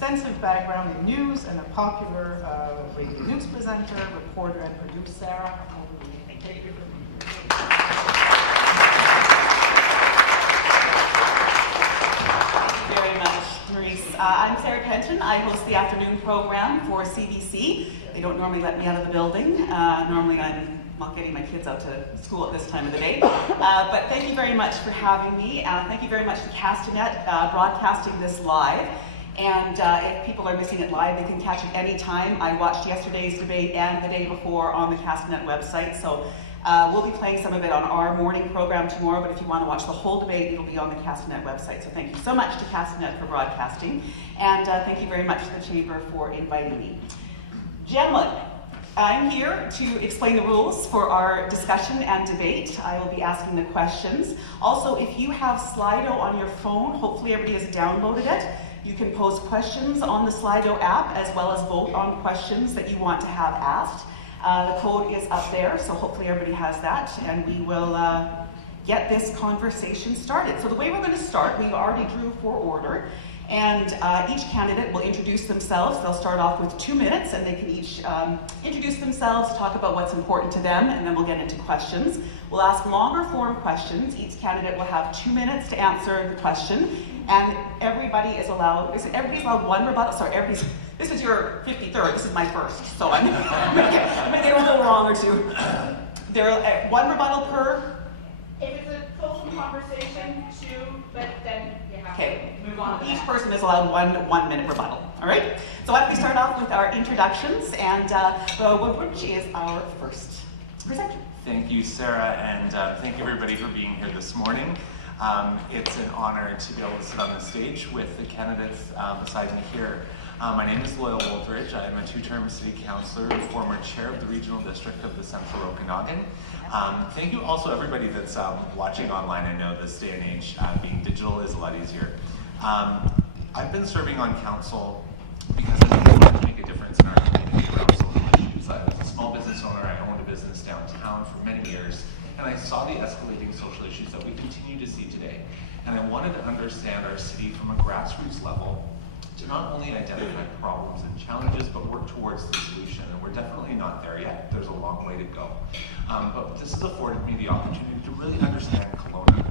extensive background in news and a popular radio news presenter, reporter, and producer. Sarah, take it from me. Thank you very much, Maurice. I'm Sarah Kenton. I host the afternoon program for CBC. They don't normally let me out of the building. Normally I'm not getting my kids out to school at this time of the day. But thank you very much for having me. Thank you very much to Castanet broadcasting this live. And if people are missing it live, they can catch it anytime. I watched yesterday's debate and the day before on the Castanet website. So we'll be playing some of it on our morning program tomorrow, but if you want to watch the whole debate, it'll be on the Castanet website. So thank you so much to Castanet for broadcasting. And thank you very much to the Chamber for inviting me. Gentlemen, I'm here to explain the rules for our discussion and debate. I will be asking the questions. Also, if you have Slido on your phone, hopefully everybody has downloaded it. You can pose questions on the Slido app as well as vote on questions that you want to have asked. The code is up there, so hopefully everybody has that, and we will get this conversation started. So the way we're going to start, we've already drew for order. And each candidate will introduce themselves. They'll start off with 2 minutes, and they can each introduce themselves, talk about what's important to them, and then we'll get into questions. We'll ask longer form questions. Each candidate will have 2 minutes to answer the question, and everybody's allowed one rebuttal. Sorry, this is your 53rd. This is my first, so I'm gonna get a little wrong or two. There are one rebuttal per. If it's a fulsome conversation, 2, but then you have to move on. Each person is allowed one minute rebuttal. All right. So why don't we start off with our introductions, and Woodward, she is our first presenter. Thank you, Sarah, and thank you everybody for being here this morning. It's an honor to be able to sit on the stage with the candidates beside me here. My name is Loyal Woldridge. I am a 2-term city councillor, former chair of the regional district of the Central Okanagan. Thank you also everybody that's watching online. I know this day and age, being digital is a lot easier. I've been serving on council because I think we want to make a difference in our community around social issues. I was a small business owner. I owned a business downtown for many years, and I saw the escalating social issues that we continue to see today. And I wanted to understand our city from a grassroots level to not only identify problems and challenges, but work towards the solution. And we're definitely not there yet. There's a long way to go. But this has afforded me the opportunity to really understand Kelowna,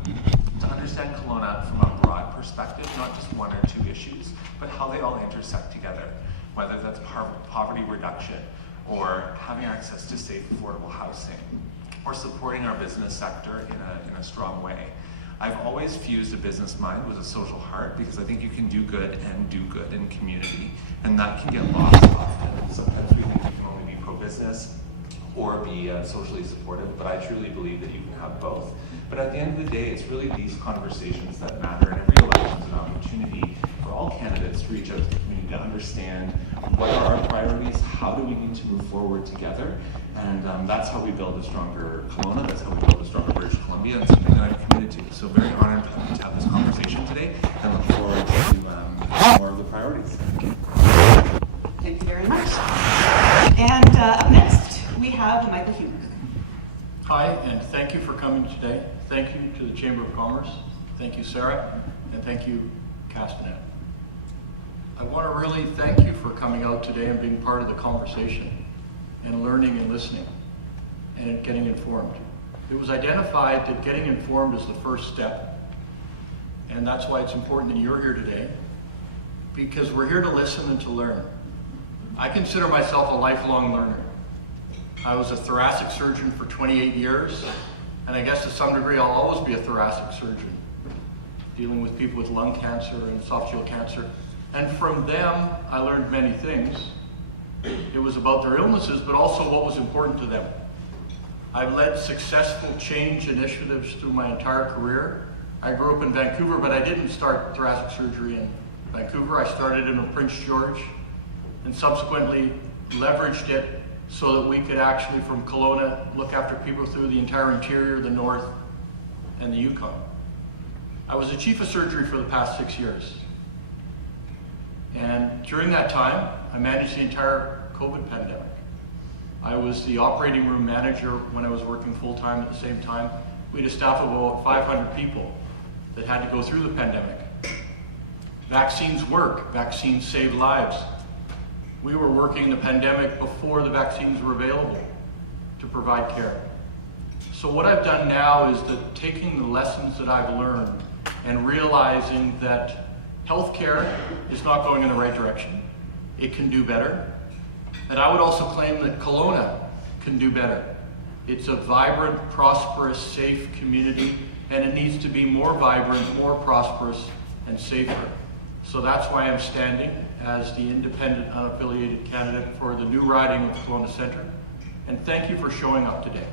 to understand Kelowna from a broad perspective, not just 1 or 2 issues, but how they all intersect together, whether that's poverty reduction, or having access to safe, affordable housing, or supporting our business sector in a strong way. I've always fused a business mind with a social heart because I think you can do good and do good in community, and that can get lost often. Sometimes we think you can only be pro-business or be socially supportive, but I truly believe that you can have both. But at the end of the day, it's really these conversations that matter, and every election is an opportunity for all candidates to reach out to the community to understand what are our priorities, how do we need to move forward together, and that's how we build a stronger Kelowna, that's how we build a stronger British Columbia, and something that I'm committed to. So very honored to have this conversation today, and look forward to more of the priorities. Thank you very much. And up next, we have Michael Hume. Hi, and thank you for coming today. Thank you to the Chamber of Commerce. Thank you, Sarah, and thank you, Castanet. I want to really thank you for coming out today and being part of the conversation and learning and listening and getting informed. It was identified that getting informed is the first step, and that's why it's important that you're here today, because we're here to listen and to learn. I consider myself a lifelong learner. I was a thoracic surgeon for 28 years, and I guess to some degree I'll always be a thoracic surgeon, dealing with people with lung cancer and esophageal cancer. And from them, I learned many things. It was about their illnesses, but also what was important to them. I've led successful change initiatives through my entire career. I grew up in Vancouver, but I didn't start thoracic surgery in Vancouver. I started in Prince George and subsequently leveraged it so that we could actually, from Kelowna, look after people through the entire interior, the north, and the Yukon. I was the chief of surgery for the past 6 years. And during that time, I managed the entire COVID pandemic. I was the operating room manager when I was working full-time at the same time. We had a staff of about 500 people that had to go through the pandemic. Vaccines work. Vaccines save lives. We were working in the pandemic before the vaccines were available to provide care. So what I've done now is that taking the lessons that I've learned and realizing that healthcare is not going in the right direction. It can do better. And I would also claim that Kelowna can do better. It's a vibrant, prosperous, safe community, and it needs to be more vibrant, more prosperous, and safer. So that's why I'm standing as the independent, unaffiliated candidate for the new riding of Kelowna Centre. And thank you for showing up today.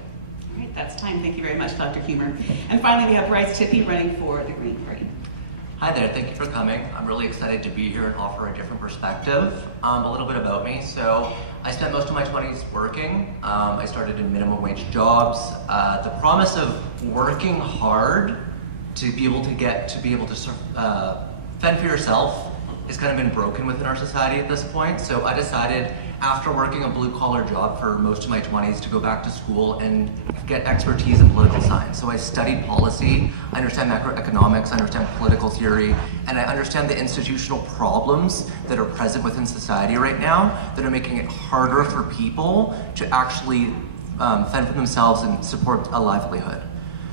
All right, that's time. Thank you very much, Dr. Humer. And finally, we have Bryce Tippie running for the Green Party. Hi there, thank you for coming. I'm really excited to be here and offer a different perspective. A little bit about me. So I spent most of my 20s working. I started in minimum wage jobs. The promise of working hard to be able to fend for yourself has kind of been broken within our society at this point. So I decided, after working a blue-collar job for most of my 20s, to go back to school and get expertise in political science. So I studied policy, I understand macroeconomics, I understand political theory, and I understand the institutional problems that are present within society right now that are making it harder for people to actually fend for themselves and support a livelihood.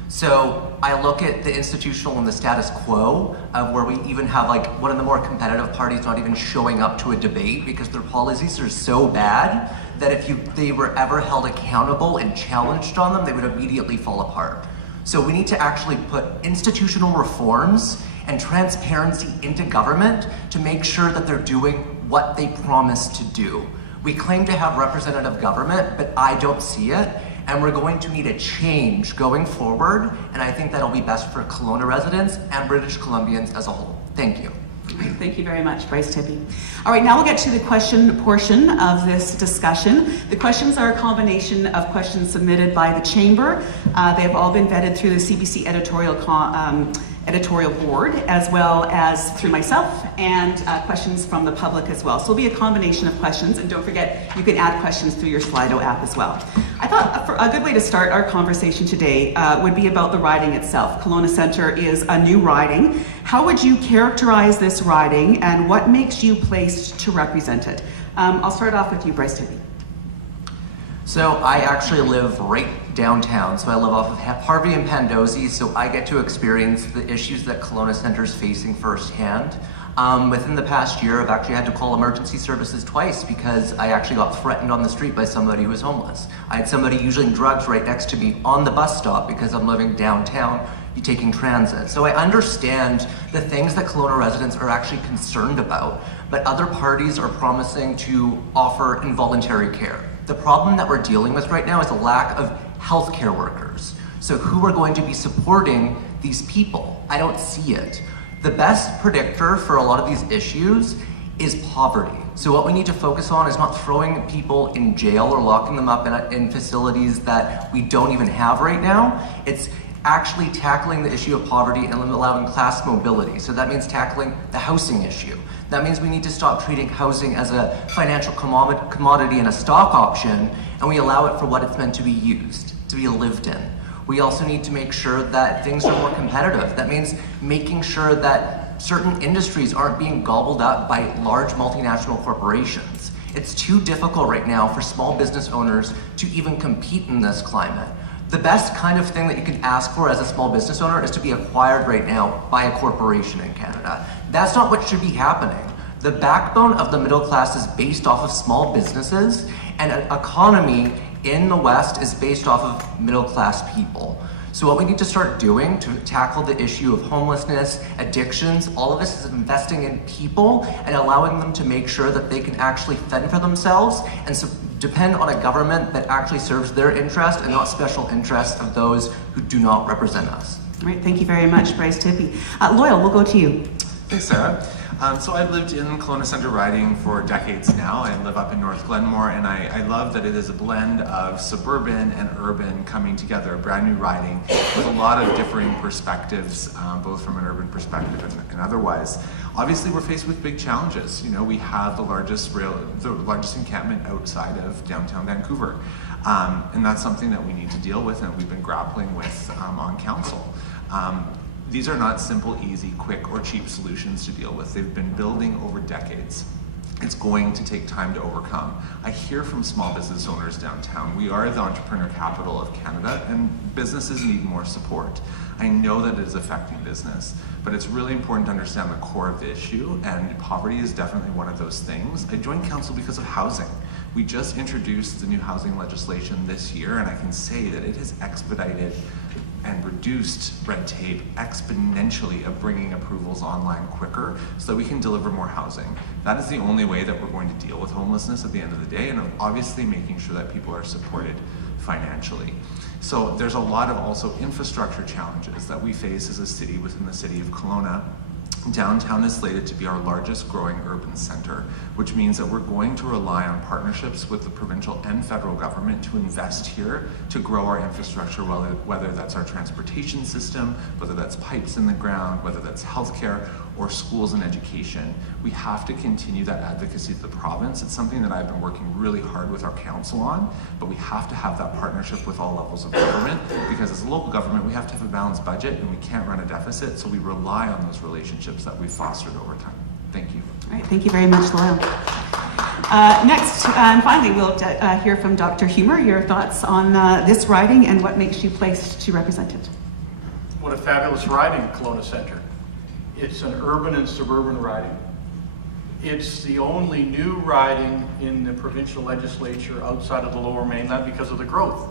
So I look at the institutional and the status quo of where we even have like one of the more competitive parties not even showing up to a debate because their policies are so bad that if they were ever held accountable and challenged on them, they would immediately fall apart. So we need to actually put institutional reforms and transparency into government to make sure that they're doing what they promised to do. We claim to have representative government, but I don't see it. And we're going to need a change going forward, and I think that'll be best for Kelowna residents and British Columbians as a whole. Thank you. Thank you very much, Bryce Tippie. All right, now we'll get to the question portion of this discussion. The questions are a combination of questions submitted by the Chamber. They have all been vetted through the CBC editorial board, as well as through myself, and questions from the public as well. So it'll be a combination of questions, and don't forget, you can add questions through your Slido app as well. I thought a good way to start our conversation today would be about the riding itself. Kelowna Centre is a new riding. How would you characterize this riding, and what makes you placed to represent it? I'll start off with you, Bryce Tippie. So I actually live right downtown. So I live off of Harvey and Pandosy, so I get to experience the issues that Kelowna Centre is facing firsthand. Within the past year, I've actually had to call emergency services twice because I actually got threatened on the street by somebody who was homeless. I had somebody using drugs right next to me on the bus stop because I'm living downtown, taking transit. So I understand the things that Kelowna residents are actually concerned about, but other parties are promising to offer involuntary care. The problem that we're dealing with right now is a lack of healthcare workers. So who are going to be supporting these people? I don't see it. The best predictor for a lot of these issues is poverty. So what we need to focus on is not throwing people in jail or locking them up in facilities that we don't even have right now. It's actually tackling the issue of poverty and allowing class mobility. So that means tackling the housing issue. That means we need to stop treating housing as a financial commodity and a stock option, and we allow it for what it's meant to be used, to be lived in. We also need to make sure that things are more competitive. That means making sure that certain industries aren't being gobbled up by large multinational corporations. It's too difficult right now for small business owners to even compete in this climate. The best kind of thing that you can ask for as a small business owner is to be acquired right now by a corporation in Canada. That's not what should be happening. The backbone of the middle class is based off of small businesses, and an economy in the West is based off of middle class people. So what we need to start doing to tackle the issue of homelessness, addictions, all of this is investing in people and allowing them to make sure that they can actually fend for themselves and depend on a government that actually serves their interest and not special interests of those who do not represent us. All right, thank you very much, Bryce Tippie. Loyal, we'll go to you. Thanks, Sarah. So I've lived in Kelowna Centre riding for decades now. I live up in North Glenmore, and I love that it is a blend of suburban and urban coming together, a brand new riding with a lot of differing perspectives, both from an urban perspective and otherwise. Obviously, we're faced with big challenges. You know, we have the largest encampment outside of downtown Vancouver, and that's something that we need to deal with and we've been grappling with on council. These are not simple, easy, quick, or cheap solutions to deal with. They've been building over decades. It's going to take time to overcome. I hear from small business owners downtown, we are the entrepreneur capital of Canada, and businesses need more support. I know that it is affecting business, but it's really important to understand the core of the issue, and poverty is definitely one of those things. I joined council because of housing. We just introduced the new housing legislation this year, and I can say that it has expedited and reduced red tape exponentially of bringing approvals online quicker so that we can deliver more housing. That is the only way that we're going to deal with homelessness at the end of the day, and obviously making sure that people are supported financially. So there's a lot of also infrastructure challenges that we face as a city within the city of Kelowna. Downtown is slated to be our largest growing urban center, which means that we're going to rely on partnerships with the provincial and federal government to invest here to grow our infrastructure, whether that's our transportation system, whether that's pipes in the ground, whether that's healthcare or schools and education. We have to continue that advocacy to the province. It's something that I've been working really hard with our council on, but we have to have that partnership with all levels of government, because as a local government, we have to have a balanced budget and we can't run a deficit, so we rely on those relationships that we've fostered over time. Thank you. All right, thank you very much, Loyal. Next, and finally, we'll hear from Dr. Humer, your thoughts on this riding and what makes you placed to represent it. What a fabulous riding, Kelowna Centre. It's an urban and suburban riding. It's the only new riding in the provincial legislature outside of the Lower Mainland because of the growth.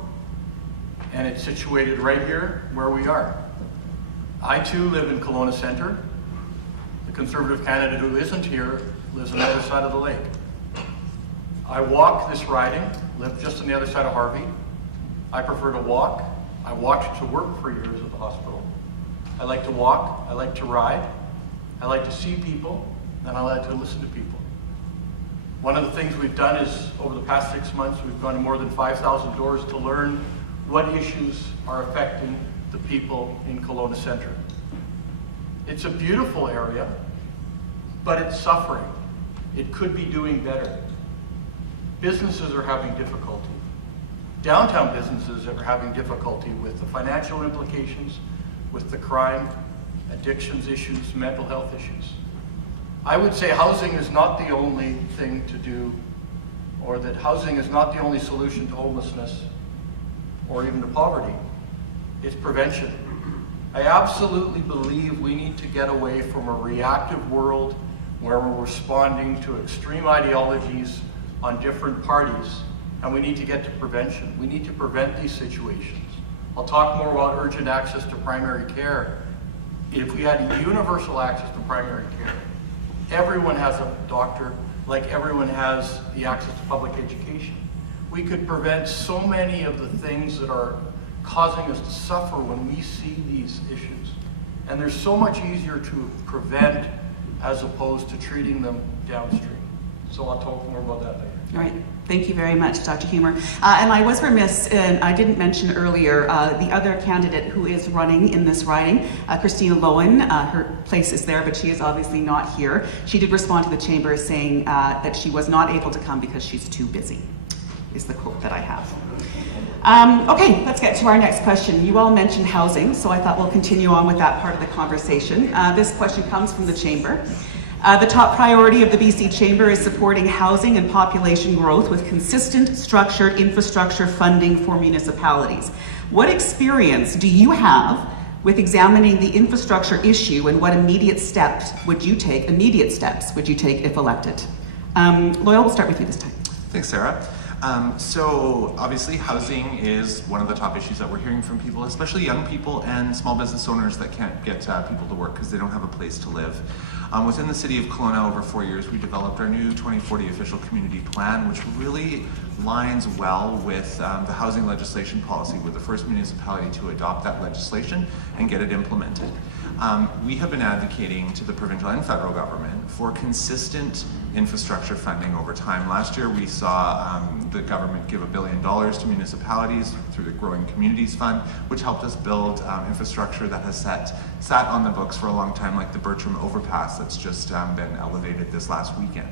And it's situated right here where we are. I too live in Kelowna Centre. The Conservative candidate who isn't here lives on the other side of the lake. I walk this riding, live just on the other side of Harvey. I prefer to walk. I walked to work for years at the hospital. I like to walk, I like to ride, I like to see people, and I like to listen to people. One of the things we've done is, over the past 6 months, we've gone to more than 5,000 doors to learn what issues are affecting the people in Kelowna Centre. It's a beautiful area, but it's suffering. It could be doing better. Businesses are having difficulty. Downtown businesses are having difficulty with the financial implications, with the crime, addictions issues, mental health issues. I would say housing is not the only thing to do, or that housing is not the only solution to homelessness or even to poverty. It's prevention. I absolutely believe we need to get away from a reactive world where we're responding to extreme ideologies on different parties, and we need to get to prevention. We need to prevent these situations. I'll talk more about urgent access to primary care. If we had universal access to primary care, everyone has a doctor, like everyone has the access to public education. We could prevent so many of the things that are causing us to suffer when we see these issues. And they're so much easier to prevent as opposed to treating them downstream. So I'll talk more about that later. All right, thank you very much, Dr. Humer. And I was remiss, and I didn't mention earlier, the other candidate who is running in this riding, Christina Lowen. Her place is there, but she is obviously not here. She did respond to the chamber saying that she was not able to come because she's too busy, is the quote that I have. Okay, let's get to our next question. You all mentioned housing, so I thought we'll continue on with that part of the conversation. This question comes from the chamber. The top priority of the BC Chamber is supporting housing and population growth with consistent, structured infrastructure funding for municipalities. What experience do you have with examining the infrastructure issue, and what immediate steps would you take if elected? Loyal, we'll start with you this time. Thanks, Sarah. So obviously housing is one of the top issues that we're hearing from people, especially young people and small business owners that can't get people to work because they don't have a place to live. Within the city of Kelowna, over 4 years, we developed our new 2040 official community plan, which really lines well with the housing legislation policy. We're the first municipality to adopt that legislation and get it implemented. We have been advocating to the provincial and federal government for consistent infrastructure funding over time. Last year we saw the government give $1 billion to municipalities through the Growing Communities Fund, which helped us build infrastructure that has sat on the books for a long time, like the Bertram Overpass that's just been elevated this last weekend.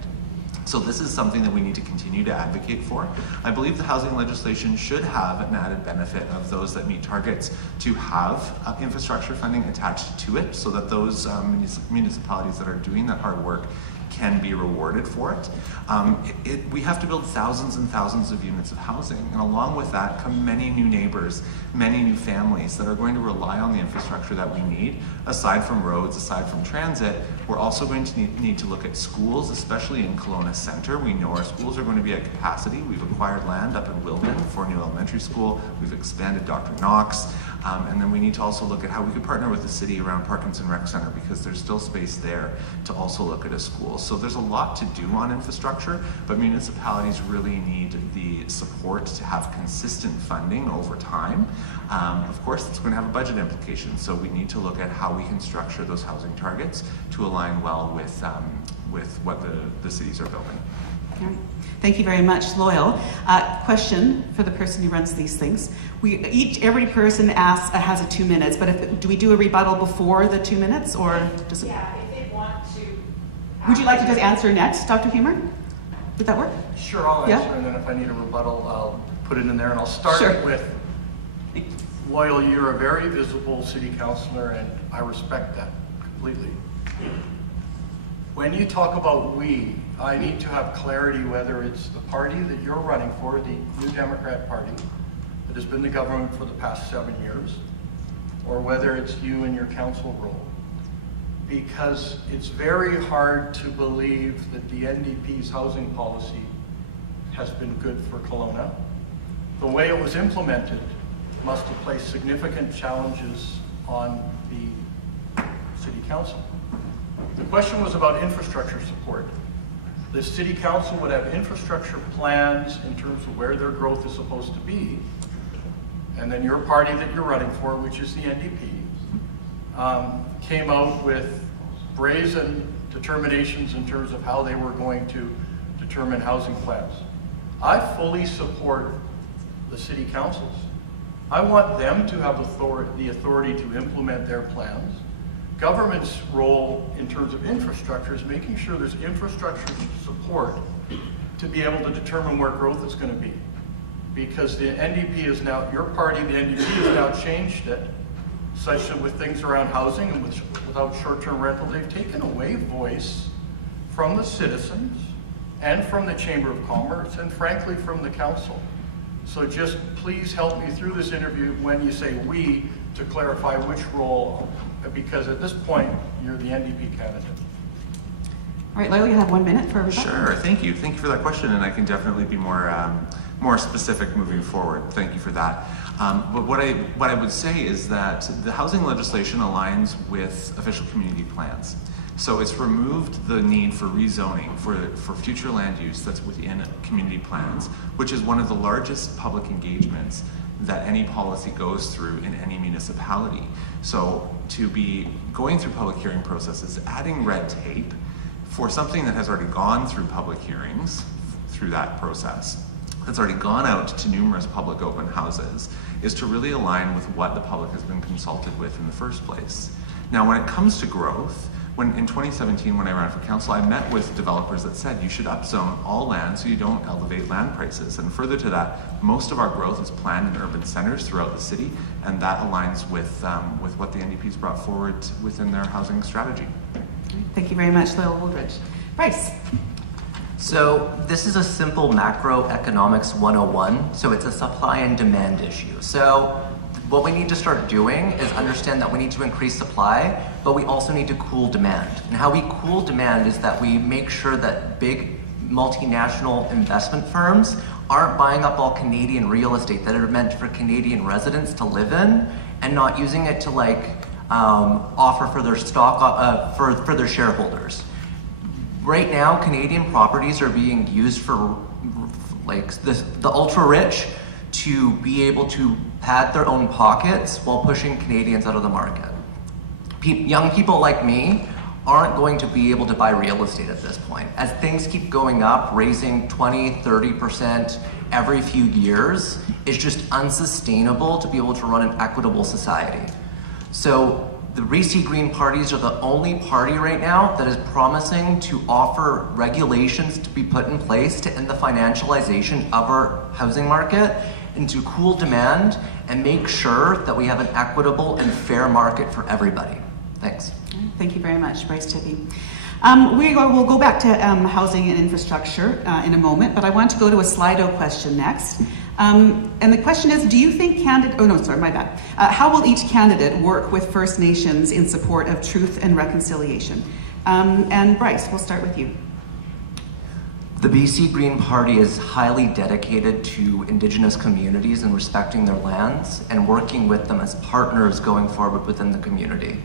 So this is something that we need to continue to advocate for. I believe the housing legislation should have an added benefit of those that meet targets to have infrastructure funding attached to it, so that those municipalities that are doing that hard work can be rewarded for it. We have to build thousands and thousands of units of housing, and along with that come many new neighbors, many new families that are going to rely on the infrastructure that we need. Aside from roads, aside from transit, we're also going to need to look at schools, especially in Kelowna Centre. We know our schools are going to be at capacity. We've acquired land up in Wilman for a new elementary school. We've expanded Dr. Knox. And then we need to also look at how we could partner with the city around Parkinson Rec Center, because there's still space there to also look at a school. So there's a lot to do on infrastructure, but municipalities really need the support to have consistent funding over time. Of course, it's going to have a budget implication, so we need to look at how we can structure those housing targets to align well with what the cities are building. Okay. Thank you very much, Loyal. Question for the person who runs these things. Every person has a 2 minutes, but do we do a rebuttal before the 2 minutes, or does it? Yeah, if they want to. Would you like to just answer next, Dr. Humer? Would that work? Sure, I'll Yeah? answer, and then if I need a rebuttal, I'll put it in there, and I'll start Sure. with, Loyal, you're a very visible city councillor, and I respect that completely. When you talk about we, I need to have clarity whether it's the party that you're running for, the New Democrat Party, that has been the government for the past 7 years, or whether it's you in your council role. Because it's very hard to believe that the NDP's housing policy has been good for Kelowna. The way it was implemented must have placed significant challenges on the city council. The question was about infrastructure support. The city council would have infrastructure plans in terms of where their growth is supposed to be. And then your party that you're running for, which is the NDP, came out with brazen determinations in terms of how they were going to determine housing plans. I fully support the city councils. I want them to have the authority to implement their plans. Government's role in terms of infrastructure is making sure there's infrastructure support to be able to determine where growth is going to be. Because the NDP is now, your party, the NDP, has now changed it such that with things around housing and without short-term rental, they've taken away voice from the citizens and from the Chamber of Commerce and frankly from the council. So just please help me through this interview when you say we, to clarify which role, because at this point, you're the NDP candidate. All right, Loyal, you have 1 minute for a rebuttal. Sure, thank you. Thank you for that question, and I can definitely be more specific moving forward. Thank you for that. But what I would say is that the housing legislation aligns with official community plans. So it's removed the need for rezoning for future land use that's within community plans, which is one of the largest public engagements that any policy goes through in any municipality. So to be going through public hearing processes, adding red tape for something that has already gone through public hearings through that process, that's already gone out to numerous public open houses, is to really align with what the public has been consulted with in the first place. Now, when it comes to growth, in 2017, when I ran for council, I met with developers that said you should upzone all land so you don't elevate land prices. And further to that, most of our growth is planned in urban centers throughout the city, and that aligns with what the NDP's brought forward within their housing strategy. Thank you very much, Loyal Woolridge. Bryce. So this is a simple macroeconomics 101. So it's a supply and demand issue. So what we need to start doing is understand that we need to increase supply, but we also need to cool demand. And how we cool demand is that we make sure that big multinational investment firms aren't buying up all Canadian real estate that are meant for Canadian residents to live in and not using it to offer for their stock, for their shareholders. Right now, Canadian properties are being used for the ultra rich to be able to pad their own pockets while pushing Canadians out of the market. Young people like me aren't going to be able to buy real estate at this point. As things keep going up, raising 20, 30% every few years is just unsustainable to be able to run an equitable society. So the BC Green parties are the only party right now that is promising to offer regulations to be put in place to end the financialization of our housing market and to cool demand and make sure that we have an equitable and fair market for everybody. Thanks. Thank you very much, Bryce Tippie. We'll go back to housing and infrastructure in a moment, but I want to go to a Slido question next. And the question is, do you think how will each candidate work with First Nations in support of truth and reconciliation? And Bryce, we'll start with you. The BC Green Party is highly dedicated to Indigenous communities and respecting their lands and working with them as partners going forward within the community.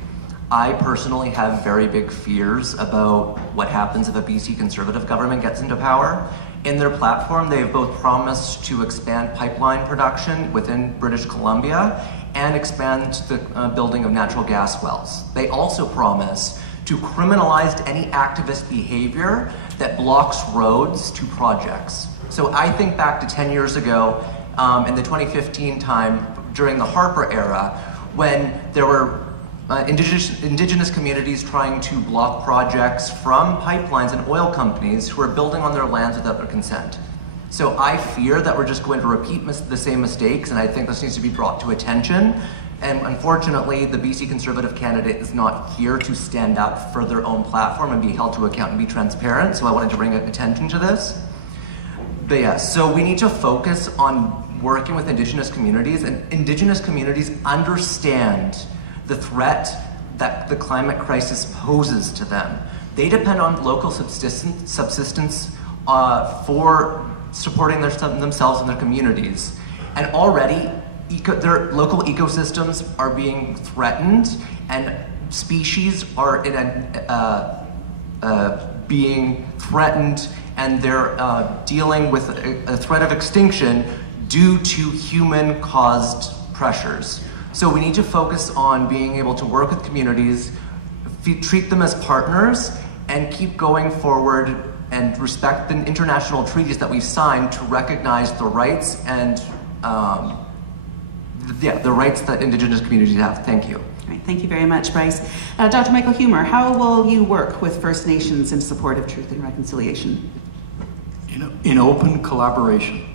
I personally have very big fears about what happens if a BC Conservative government gets into power. In their platform, they've both promised to expand pipeline production within British Columbia and expand the building of natural gas wells. They also promise to criminalize any activist behavior that blocks roads to projects. So I think back to 10 years ago, in the 2015 time, during the Harper era, when there were indigenous communities trying to block projects from pipelines and oil companies who are building on their lands without their consent. So I fear that we're just going to repeat the same mistakes, and I think this needs to be brought to attention. And unfortunately, the BC Conservative candidate is not here to stand up for their own platform and be held to account and be transparent, so I wanted to bring attention to this. But yeah, so we need to focus on working with Indigenous communities, and Indigenous communities understand the threat that the climate crisis poses to them. They depend on local subsistence for supporting themselves and their communities. And already, their local ecosystems are being threatened, and species are being threatened, and they're dealing with a threat of extinction due to human-caused pressures. So we need to focus on being able to work with communities, treat them as partners, and keep going forward and respect the international treaties that we've signed to recognize the rights and the rights that Indigenous communities have. Thank you. All right, thank you very much, Bryce. Dr. Michael Humer, how will you work with First Nations in support of truth and reconciliation? In open collaboration.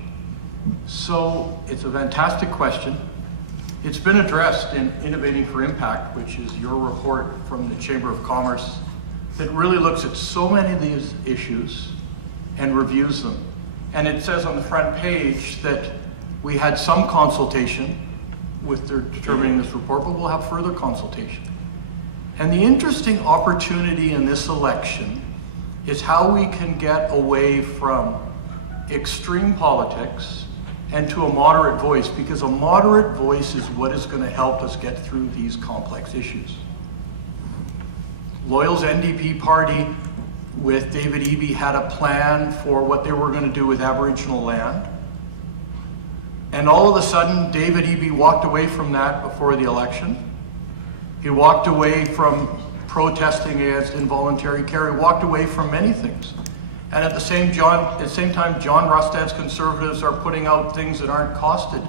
So it's a fantastic question. It's been addressed in Innovating for Impact, which is your report from the Chamber of Commerce that really looks at so many of these issues and reviews them. And it says on the front page that we had some consultation with their determining this report, but we'll have further consultation. And the interesting opportunity in this election is how we can get away from extreme politics and to a moderate voice, because a moderate voice is what is going to help us get through these complex issues. Loyal's NDP party with David Eby had a plan for what they were going to do with Aboriginal land. And all of a sudden, David Eby walked away from that before the election. He walked away from protesting against involuntary care. He walked away from many things. And at the same time, John Rustad's Conservatives are putting out things that aren't costed.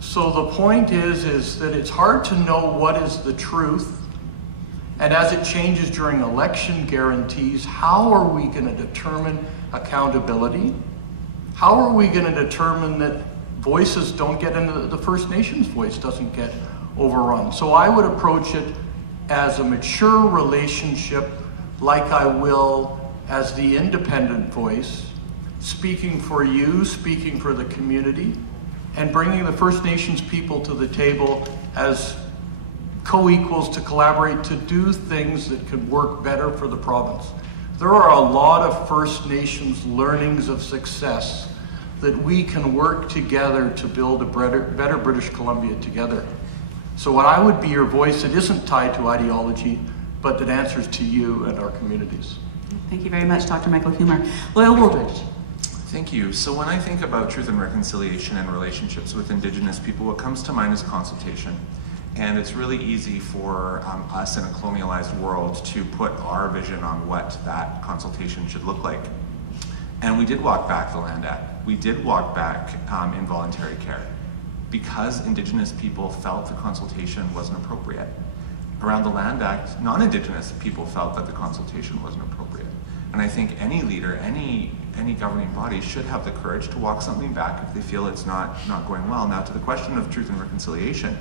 So the point is that it's hard to know what is the truth. And as it changes during election guarantees, how are we going to determine accountability? How are we going to determine that voices don't get into the First Nations voice doesn't get overrun? So I would approach it as a mature relationship, like I will as the independent voice, speaking for you, speaking for the community, and bringing the First Nations people to the table as co-equals to collaborate to do things that could work better for the province. There are a lot of First Nations learnings of success that we can work together to build a better British Columbia together. So what I would be your voice that isn't tied to ideology, but that answers to you and our communities. Thank you very much, Dr. Michael Humer. Loyal Wooldridge. Thank you. So when I think about truth and reconciliation and relationships with Indigenous people, what comes to mind is consultation. And it's really easy for us in a colonialized world to put our vision on what that consultation should look like. And we did walk back the Land Act. We did walk back involuntary care because Indigenous people felt the consultation wasn't appropriate. around the Land Act, non-Indigenous people felt that the consultation wasn't appropriate. And I think any leader, any governing body should have the courage to walk something back if they feel it's not going well. Now, to the question of truth and reconciliation,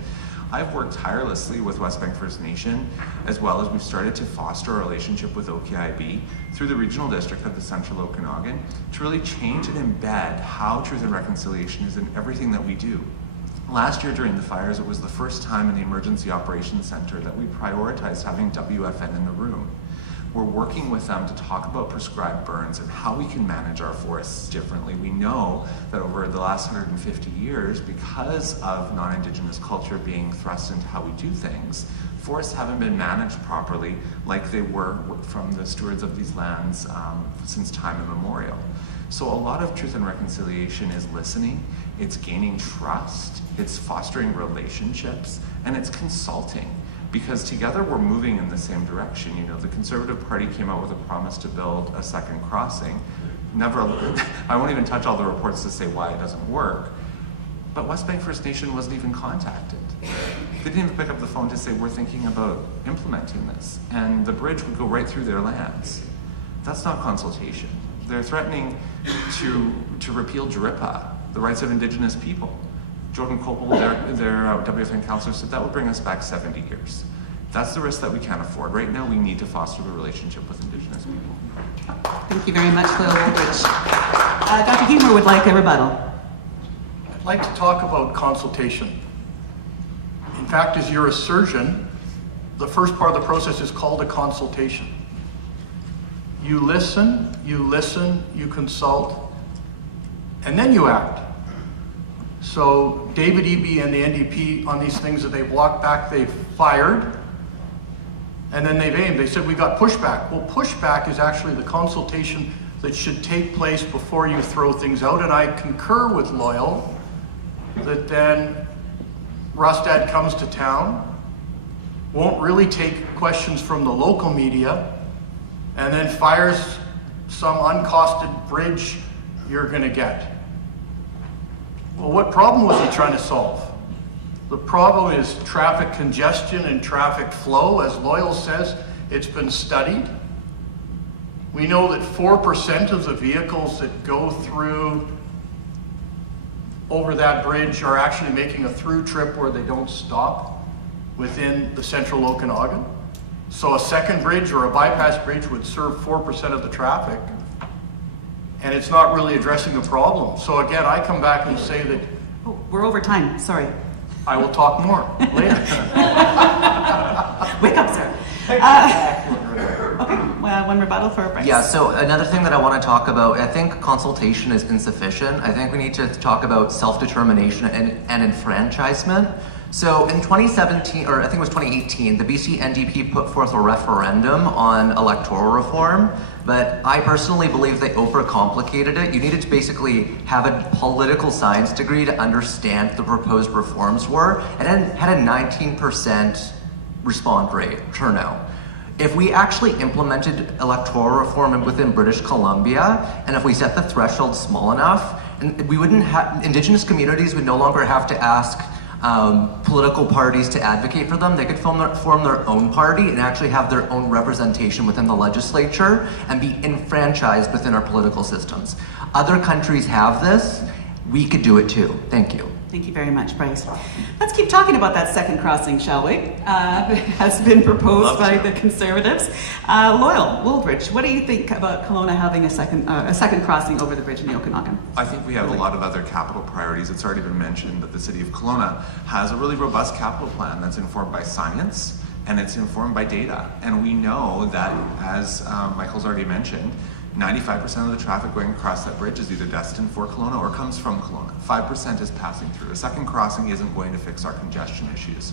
I've worked tirelessly with Westbank First Nation, as well as we've started to foster a relationship with OKIB through the regional district of the Central Okanagan to really change and embed how truth and reconciliation is in everything that we do. Last year during the fires, it was the first time in the Emergency Operations Center that we prioritized having WFN in the room. We're working with them to talk about prescribed burns and how we can manage our forests differently. We know that over the last 150 years, because of non-Indigenous culture being thrust into how we do things, forests haven't been managed properly like they were from the stewards of these lands since time immemorial. So a lot of truth and reconciliation is listening, it's gaining trust, it's fostering relationships, and it's consulting. Because together we're moving in the same direction. You know, the Conservative Party came out with a promise to build a second crossing. I won't even touch all the reports to say why it doesn't work. But Westbank First Nation wasn't even contacted. They didn't even pick up the phone to say, we're thinking about implementing this. And the bridge would go right through their lands. That's not consultation. They're threatening to repeal DRIPA, the rights of Indigenous people. Jordan Copel, their WFN councillor, said that would bring us back 70 years. That's the risk that we can't afford. Right now, we need to foster the relationship with Indigenous people. Thank you very much, Loyal Woolridge. Dr. Humer would like a rebuttal. I'd like to talk about consultation. In fact, as you're a surgeon, the first part of the process is called a consultation. You listen, you consult, and then you act. So David Eby and the NDP on these things that they've walked back, they've fired, and then they've aimed. They said, we got pushback. Well, pushback is actually the consultation that should take place before you throw things out, and I concur with Loyal that then Rustad comes to town, won't really take questions from the local media, and then fires some uncosted bridge you're gonna get. Well, what problem was he trying to solve? The problem is traffic congestion and traffic flow. As Loyal says, it's been studied. We know that 4% of the vehicles that go through over that bridge are actually making a through trip where they don't stop within the Central Okanagan. So a second bridge or a bypass bridge would serve 4% of the traffic, and it's not really addressing the problem. So again, I come back and say that... Oh, we're over time, sorry. I will talk more later. Wake up, sir. Okay, one rebuttal for Bryce. Yeah, so another thing that I want to talk about, I think consultation is insufficient. I think we need to talk about self-determination and enfranchisement. So in 2017, or I think it was 2018, the BC NDP put forth a referendum on electoral reform, but I personally believe they overcomplicated it. You needed to basically have a political science degree to understand what the proposed reforms were, and then had a 19% response rate, turnout. If we actually implemented electoral reform within British Columbia, and if we set the threshold small enough, and we wouldn't have, Indigenous communities would no longer have to ask political parties to advocate for them. They could form their own party and actually have their own representation within the legislature and be enfranchised within our political systems. Other countries have this. We could do it too. Thank you. Thank you very much, Bryce. Let's keep talking about that second crossing, shall we? It has been proposed by the Conservatives. Loyal, Woolridge, what do you think about Kelowna having a second crossing over the bridge in the Okanagan? I think we have a lot of other capital priorities. It's already been mentioned that the City of Kelowna has a really robust capital plan that's informed by science and it's informed by data. And we know that, as Michael's already mentioned, 95% of the traffic going across that bridge is either destined for Kelowna or comes from Kelowna. 5% is passing through. A second crossing isn't going to fix our congestion issues.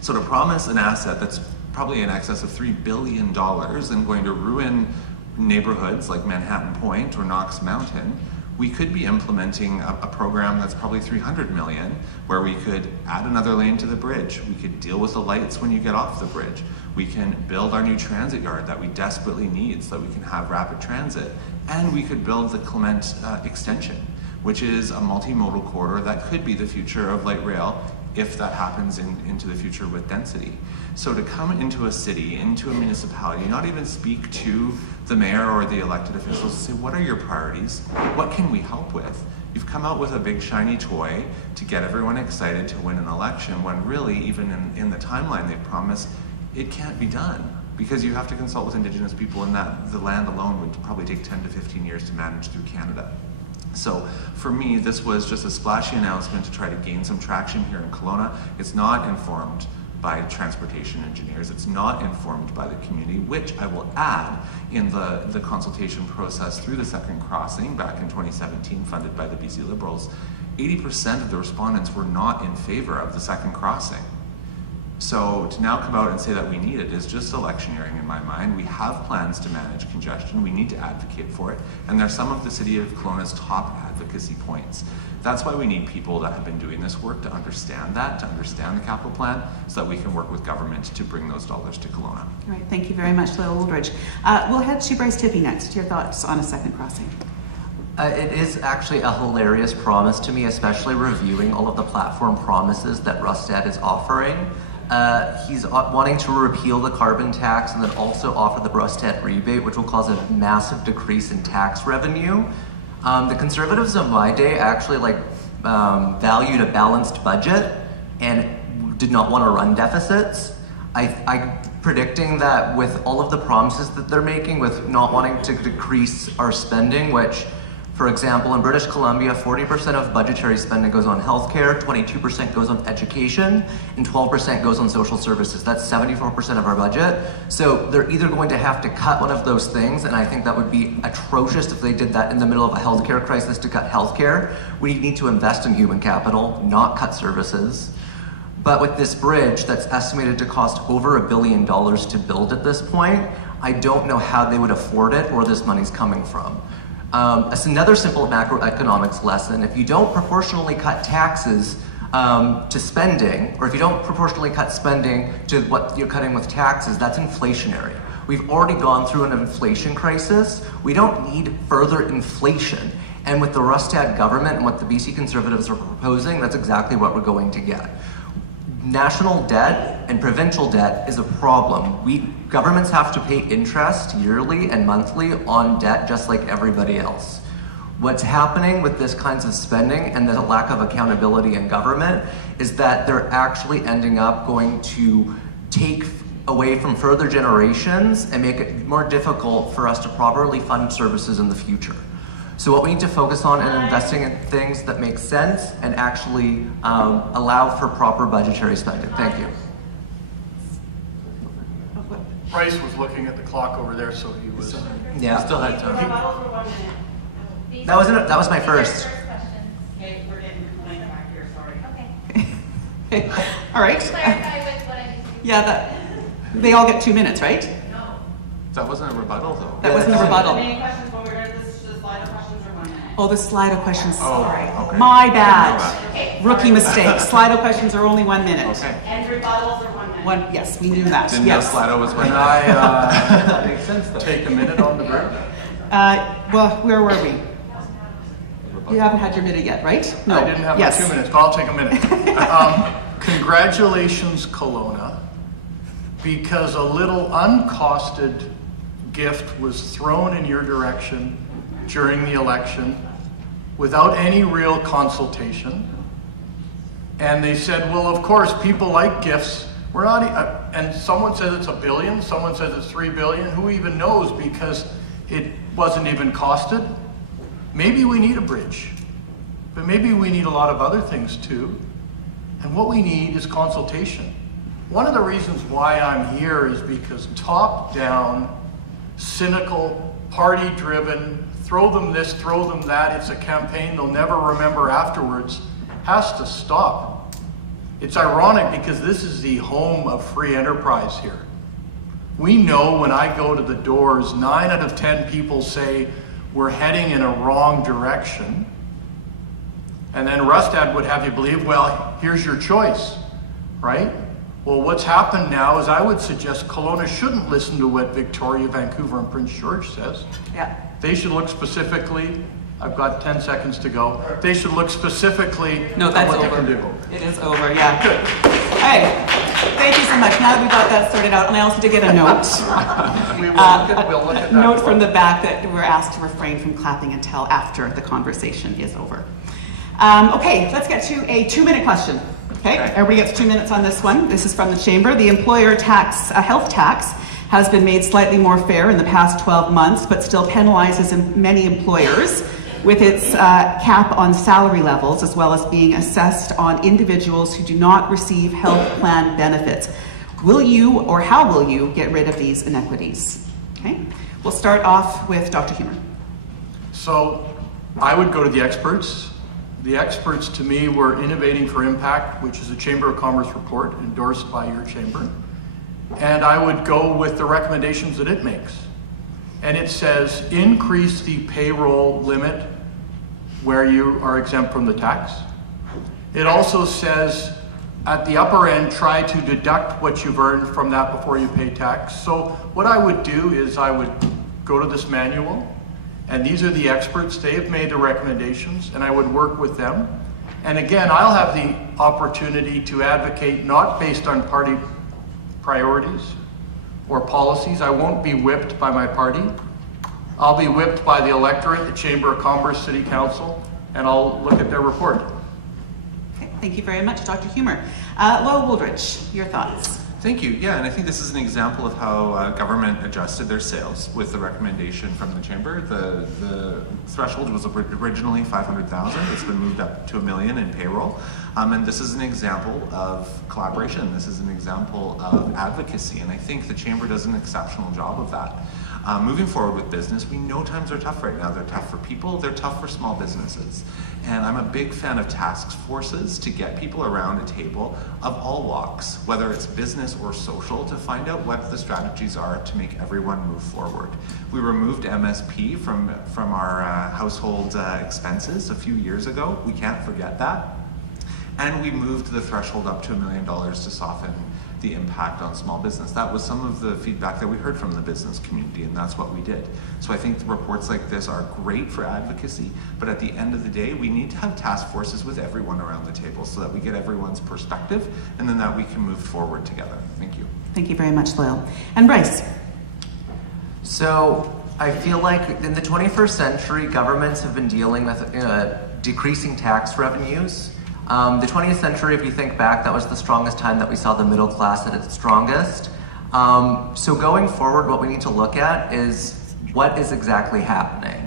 So to promise an asset that's probably in excess of $3 billion and going to ruin neighborhoods like Manhattan Point or Knox Mountain, we could be implementing a program that's probably $300 million, where we could add another lane to the bridge. We could deal with the lights when you get off the bridge. We can build our new transit yard that we desperately need so that we can have rapid transit. And we could build the Clement extension, which is a multimodal corridor that could be the future of light rail if that happens into the future with density. So to come into a city, into a municipality, not even speak to the mayor or the elected officials and say, what are your priorities? What can we help with? You've come out with a big shiny toy to get everyone excited to win an election, when really, even in the timeline they've promised, it can't be done, because you have to consult with Indigenous people, and that the land alone would probably take 10 to 15 years to manage through Canada. So for me, this was just a splashy announcement to try to gain some traction here in Kelowna. It's not informed by transportation engineers. It's not informed by the community, which I will add, in the consultation process through the second crossing back in 2017, funded by the BC Liberals, 80% of the respondents were not in favor of the second crossing. So to now come out and say that we need it is just electioneering in my mind. We have plans to manage congestion. We need to advocate for it. And they're some of the City of Kelowna's top advocacy points. That's why we need people that have been doing this work to understand that, to understand the capital plan, so that we can work with government to bring those dollars to Kelowna. All right, thank you very much, Loyal Wooldridge. We'll head to Bryce Tippie next. Your thoughts on a second crossing? It is actually a hilarious promise to me, especially reviewing all of the platform promises that Rustad is offering. He's wanting to repeal the carbon tax and then also offer the Rustad rebate, which will cause a massive decrease in tax revenue. The Conservatives of my day actually valued a balanced budget and did not want to run deficits. I'm predicting that with all of the promises that they're making, with not wanting to decrease our spending, which, for example, in British Columbia, 40% of budgetary spending goes on healthcare, 22% goes on education, and 12% goes on social services. That's 74% of our budget. So they're either going to have to cut one of those things, and I think that would be atrocious if they did that in the middle of a healthcare crisis to cut healthcare. We need to invest in human capital, not cut services. But with this bridge that's estimated to cost over $1 billion to build at this point, I don't know how they would afford it or where this money's coming from. It's another simple macroeconomics lesson. If you don't proportionally cut taxes to spending, or if you don't proportionally cut spending to what you're cutting with taxes, that's inflationary. We've already gone through an inflation crisis. We don't need further inflation. And with the Rustad government and what the BC Conservatives are proposing, that's exactly what we're going to get. National debt and provincial debt is a problem. Governments have to pay interest yearly and monthly on debt just like everybody else. What's happening with this kinds of spending and the lack of accountability in government is that they're actually ending up going to take away from further generations and make it more difficult for us to properly fund services in the future. So what we need to focus on is investing in things that make sense and actually allow for proper budgetary spending. Thank you. Bryce was looking at the clock over there, so he was. Yeah, Still had time. That was my first. Okay, we're getting complaint back here, sorry. Okay. Okay, all right. Clarify with what I need to. Yeah, they all get 2 minutes, right? No. That wasn't a rebuttal, though. That wasn't a rebuttal. Any questions when we're going to this slide of questions or 1 minute? Oh, the Slido questions, sorry. okay. My bad. Okay. Rookie mistake. Slido questions are only 1 minute. Okay. And rebuttals are 1 minute. Yes, we knew that. Didn't know Yes. Slido was one. Can I makes sense, take a minute on the break? Well, where were we? You haven't had your minute yet, right? No. I didn't have Yes. my 2 minutes, but I'll take a minute. Congratulations, Kelowna, because a little uncosted gift was thrown in your direction during the election without any real consultation. And they said, well, of course, people like gifts. We're not, and someone says it's $1 billion, someone says it's $3 billion. Who even knows, because it wasn't even costed? Maybe we need a bridge, but maybe we need a lot of other things too. And what we need is consultation. One of the reasons why I'm here is because top-down, cynical, party-driven, throw them this, throw them that, it's a campaign they'll never remember afterwards, has to stop. It's ironic because this is the home of free enterprise here. We know when I go to the doors, 9 out of 10 people say we're heading in a wrong direction. And then Rustad would have you believe, well, here's your choice, right? Well, what's happened now is I would suggest Kelowna shouldn't listen to what Victoria, Vancouver, and Prince George says. Yeah. They should look specifically I've got 10 seconds to go. They should look specifically No, at that's what they over. can do. It is over, yeah. Good. Hey, thank you so much. Now that we got that sorted out, and I also did get a note. We'll look at that. Note from the back that we're asked to refrain from clapping until after the conversation is over. Okay, let's get to a 2-minute question. Okay, everybody gets 2 minutes on this one. This is from the Chamber. The employer tax, health tax, has been made slightly more fair in the past 12 months, but still penalizes many employers with its cap on salary levels, as well as being assessed on individuals who do not receive health plan benefits. Will you, or how will you, get rid of these inequities? Okay, we'll start off with Dr. Humer. So I would go to the experts. The experts to me were Innovating for Impact, which is a Chamber of Commerce report endorsed by your chamber. And I would go with the recommendations that it makes. And it says increase the payroll limit where you are exempt from the tax. It also says at the upper end, try to deduct what you've earned from that before you pay tax. So what I would do is I would go to this manual, and these are the experts. They have made the recommendations, and I would work with them. And again, I'll have the opportunity to advocate not based on party priorities or policies. I won't be whipped by my party. I'll be whipped by the electorate, the Chamber of Commerce, City Council, and I'll look at their report. Okay, thank you very much, Dr. Humer. Lowell Wooldridge, your thoughts? Thank you. Yeah, and I think this is an example of how government adjusted their sales with the recommendation from the chamber. The threshold was originally 500,000. It's been moved up to $1 million in payroll. And this is an example of collaboration. This is an example of advocacy. And I think the chamber does an exceptional job of that. Moving forward with business, we know times are tough right now. They're tough for people, they're tough for small businesses. And I'm a big fan of task forces to get people around a table of all walks, whether it's business or social, to find out what the strategies are to make everyone move forward. We removed MSP from our household expenses a few years ago. We can't forget that. And we moved the threshold up to $1 million to soften the impact on small business. That was some of the feedback that we heard from the business community, and that's what we did. So I think the reports like this are great for advocacy, but at the end of the day, we need to have task forces with everyone around the table so that we get everyone's perspective, and then that we can move forward together. Thank you. Thank you very much, Lowell. And Bryce? So I feel like in the 21st century, governments have been dealing with decreasing tax revenues. The 20th century, if you think back, that was the strongest time that we saw the middle class at its strongest. So going forward, what we need to look at is what is exactly happening.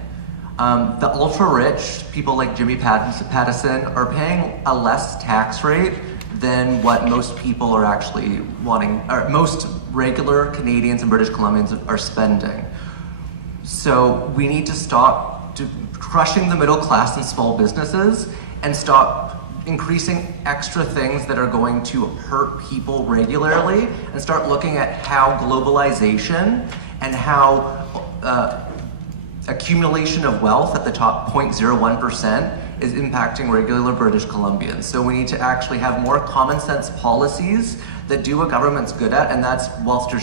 The ultra-rich, people like Jimmy Pattison, are paying a less tax rate than what most people are actually wanting, or most regular Canadians and British Columbians are spending. So we need to stop crushing the middle class and small businesses and stop increasing extra things that are going to hurt people regularly, and start looking at how globalization and how accumulation of wealth at the top 0.01% is impacting regular British Columbians. So we need to actually have more common sense policies that do what government's good at, and that's wealth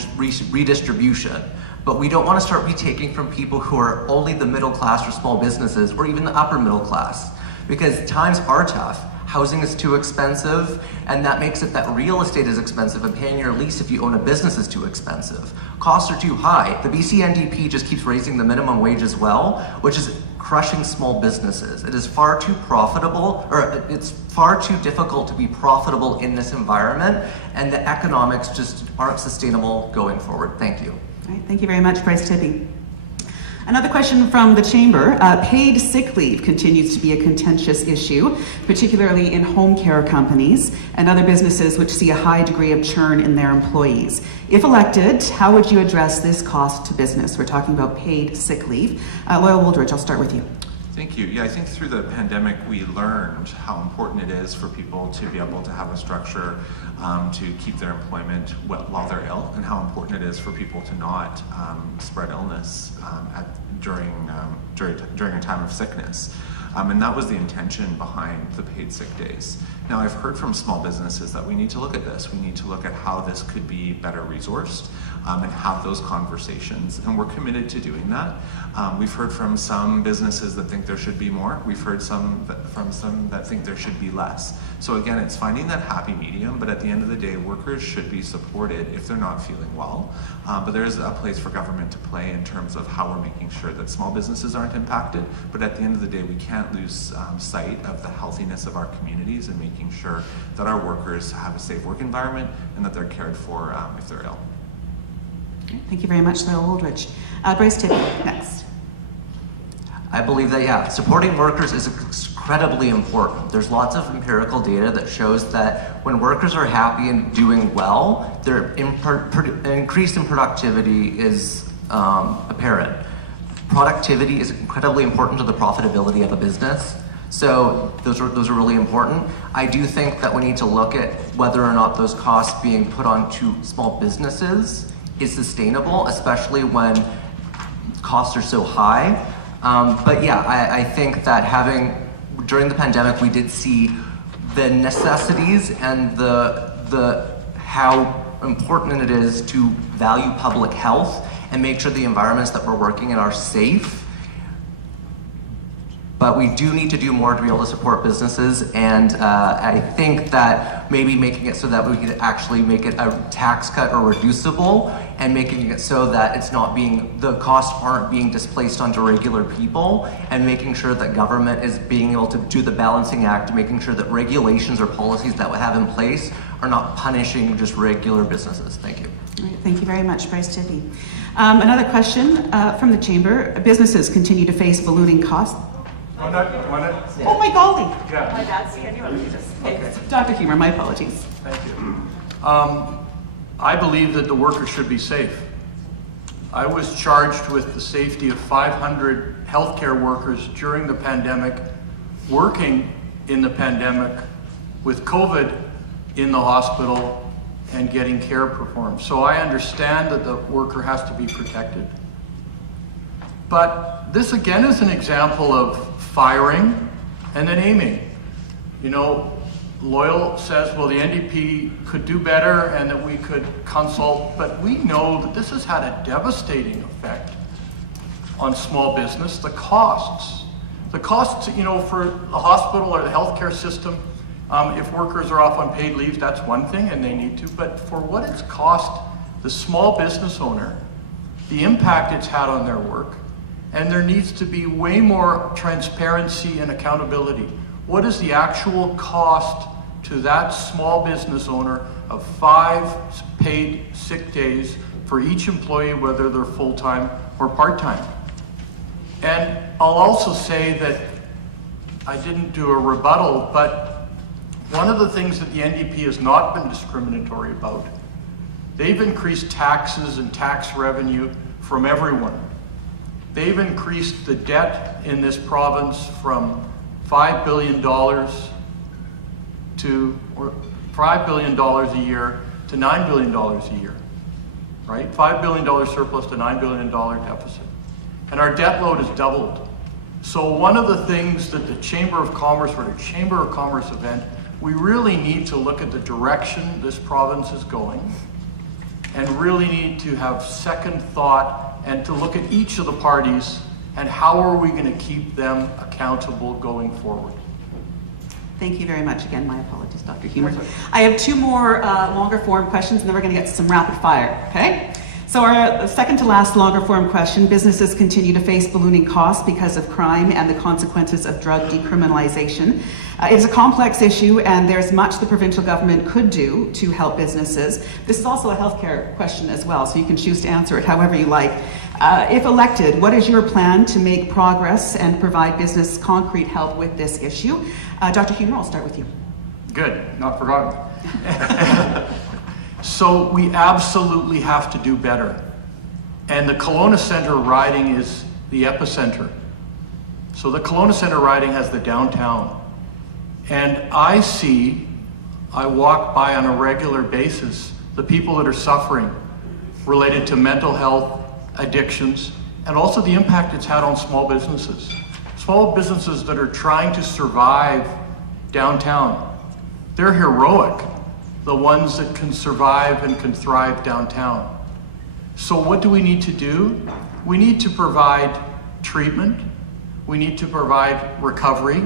redistribution. But we don't want to start retaking from people who are only the middle class or small businesses, or even the upper middle class, because times are tough. Housing is too expensive, and that makes it that real estate is expensive, and paying your lease if you own a business is too expensive. Costs are too high. The BC NDP just keeps raising the minimum wage as well, which is crushing small businesses. It is far too profitable, or it's far too difficult to be profitable in this environment, and the economics just aren't sustainable going forward. Thank you. All right, thank you very much, Bryce Tipping. Another question from the Chamber. Paid sick leave continues to be a contentious issue, particularly in home care companies and other businesses which see a high degree of churn in their employees. If elected, how would you address this cost to business? We're talking about paid sick leave. Lowell Wooldridge, I'll start with you. Thank you. Yeah, I think through the pandemic, we learned how important it is for people to be able to have a structure to keep their employment while they're ill, and how important it is for people to not spread illness during a time of sickness. And that was the intention behind the paid sick days. Now, I've heard from small businesses that we need to look at this. We need to look at how this could be better resourced. and have those conversations. And we're committed to doing that. We've heard from some businesses that think there should be more. We've heard from some that think there should be less. So again, it's finding that happy medium, but at the end of the day, workers should be supported if they're not feeling well. But there is a place for government to play in terms of how we're making sure that small businesses aren't impacted. But at the end of the day, we can't lose sight of the healthiness of our communities and making sure that our workers have a safe work environment and that they're cared for if they're ill. Thank you very much, Lyle Wooldridge. Bryce Tippy, next. I believe that, yeah, supporting workers is incredibly important. There's lots of empirical data that shows that when workers are happy and doing well, their increase in productivity is apparent. Productivity is incredibly important to the profitability of a business. So those are really important. I do think that we need to look at whether or not those costs being put onto small businesses is sustainable, especially when costs are so high. But yeah, I think that during the pandemic, we did see the necessities and the how important it is to value public health and make sure the environments that we're working in are safe. But we do need to do more to be able to support businesses, and I think that maybe making it so that we could actually make it a tax cut or reducible, and making it so that the costs aren't being displaced onto regular people, and making sure that government is being able to do the balancing act, making sure that regulations or policies that we have in place are not punishing just regular businesses. Thank you. All right, thank you very much, Bryce Tippy. Another question from the Chamber. Businesses continue to face ballooning costs. Oh my golly! Yeah. My dad's here. Okay. Dr. Humer, my apologies. Thank you. I believe that the workers should be safe. I was charged with the safety of 500 healthcare workers during the pandemic, working in the pandemic with COVID in the hospital and getting care performed. So I understand that the worker has to be protected. But this again is an example of firing and then aiming. You know, Loyal says, well, the NDP could do better and that we could consult, but we know that this has had a devastating effect on small business. The costs, you know, for the hospital or the healthcare system, if workers are off on paid leave, that's one thing and they need to, but for what it's cost the small business owner, the impact it's had on their work, and there needs to be way more transparency and accountability. What is the actual cost to that small business owner of 5 paid sick days for each employee, whether they're full-time or part-time? And I'll also say that I didn't do a rebuttal, but one of the things that the NDP has not been discriminatory about, they've increased taxes and tax revenue from everyone. They've increased the debt in this province from $5 billion a year to $9 billion a year, right? $5 billion surplus to $9 billion deficit. And our debt load has doubled. So one of the things that the Chamber of Commerce, or the Chamber of Commerce event, we really need to look at the direction this province is going, and really need to have second thought and to look at each of the parties and how are we going to keep them accountable going forward. Thank you very much. Again, my apologies, Dr. Humer. I have 2 more longer form questions and then we're going to get to some rapid fire, okay? So our second to last longer form question, businesses continue to face ballooning costs because of crime and the consequences of drug decriminalization. It is a complex issue and there's much the provincial government could do to help businesses. This is also a healthcare question as well, so you can choose to answer it however you like. If elected, what is your plan to make progress and provide business concrete help with this issue? Dr. Humer, I'll start with you. Good, not forgotten. So we absolutely have to do better. And the Kelowna Centre riding is the epicenter. So the Kelowna Centre riding has the downtown. And I walk by on a regular basis the people that are suffering related to mental health, addictions, and also the impact it's had on small businesses. Small businesses that are trying to survive downtown. They're heroic, the ones that can survive and can thrive downtown. So what do we need to do? We need to provide treatment. We need to provide recovery.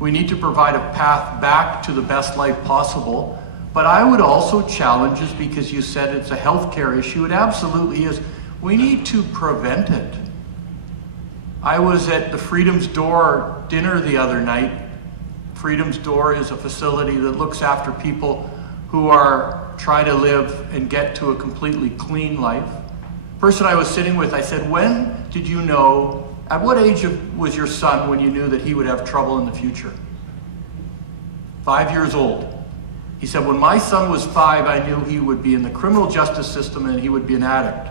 We need to provide a path back to the best life possible. But I would also challenge us, because you said it's a healthcare issue. It absolutely is. We need to prevent it. I was at the Freedom's Door dinner the other night. Freedom's Door is a facility that looks after people who are trying to live and get to a completely clean life. The person I was sitting with, I said, when did you know, at what age was your son when you knew that he would have trouble in the future? 5 years old. He said, when my son was 5, I knew he would be in the criminal justice system and he would be an addict.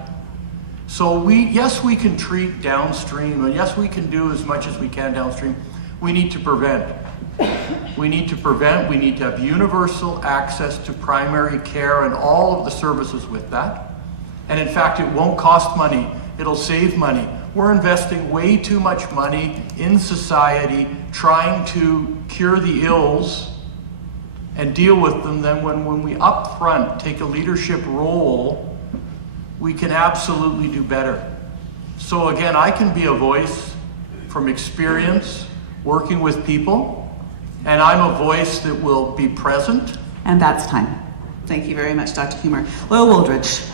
So yes, we can treat downstream, and yes, we can do as much as we can downstream. We need to prevent. We need to prevent. We need to have universal access to primary care and all of the services with that. And in fact, it won't cost money. It'll save money. We're investing way too much money in society trying to cure the ills and deal with them. Then when we up front take a leadership role, we can absolutely do better. So again, I can be a voice from experience working with people, and I'm a voice that will be present. And that's time. Thank you very much, Dr. Humer. Loyal Wooldridge.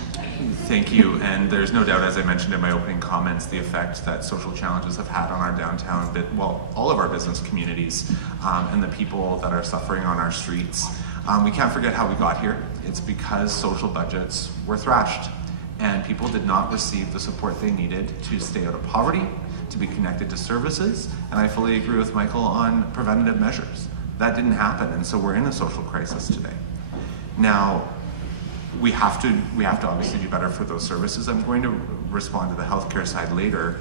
Thank you, and there's no doubt, as I mentioned in my opening comments, the effect that social challenges have had on our downtown, all of our business communities, and the people that are suffering on our streets. We can't forget how we got here. It's because social budgets were thrashed, and people did not receive the support they needed to stay out of poverty, to be connected to services, and I fully agree with Michael on preventative measures. That didn't happen, and so we're in a social crisis today. Now, we have to obviously do better for those services. I'm going to respond to the healthcare side later,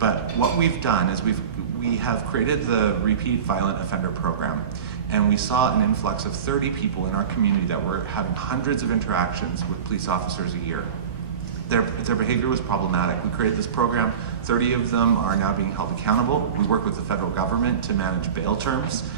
but what we've done is we have created the Repeat Violent Offender Program, and we saw an influx of 30 people in our community that were having hundreds of interactions with police officers a year. Their behavior was problematic. We created this program. 30 of them are now being held accountable. We work with the federal government to manage bail terms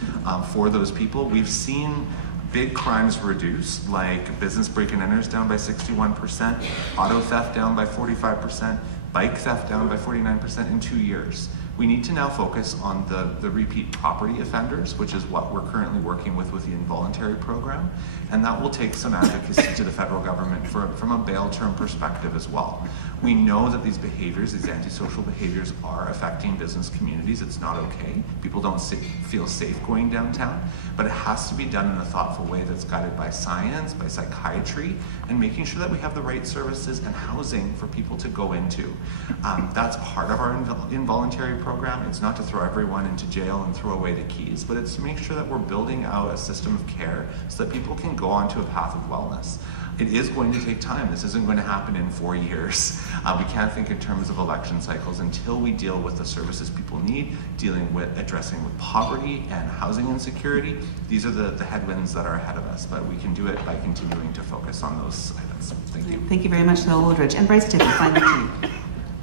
for those people. We've seen big crimes reduce, like business break and enters down by 61%, auto theft down by 45%, bike theft down by 49% in 2 years. We need to now focus on the repeat property offenders, which is what we're currently working with the involuntary program, and that will take some advocacy to the federal government from a bail term perspective as well. We know that these behaviors, these antisocial behaviors, are affecting business communities. It's not okay. People don't feel safe going downtown, but it has to be done in a thoughtful way that's guided by science, by psychiatry, and making sure that we have the right services and housing for people to go into. That's part of our involuntary program. It's not to throw everyone into jail and throw away the keys, but it's to make sure that we're building out a system of care so that people can go onto a path of wellness. It is going to take time. This isn't going to happen in 4 years. We can't think in terms of election cycles until we deal with the services people need, addressing with poverty and housing insecurity. These are the headwinds that are ahead of us, but we can do it by continuing to focus on those items. Thank you. Thank you very much, Noel Wooldridge. And Bryce Tippy, finally to you.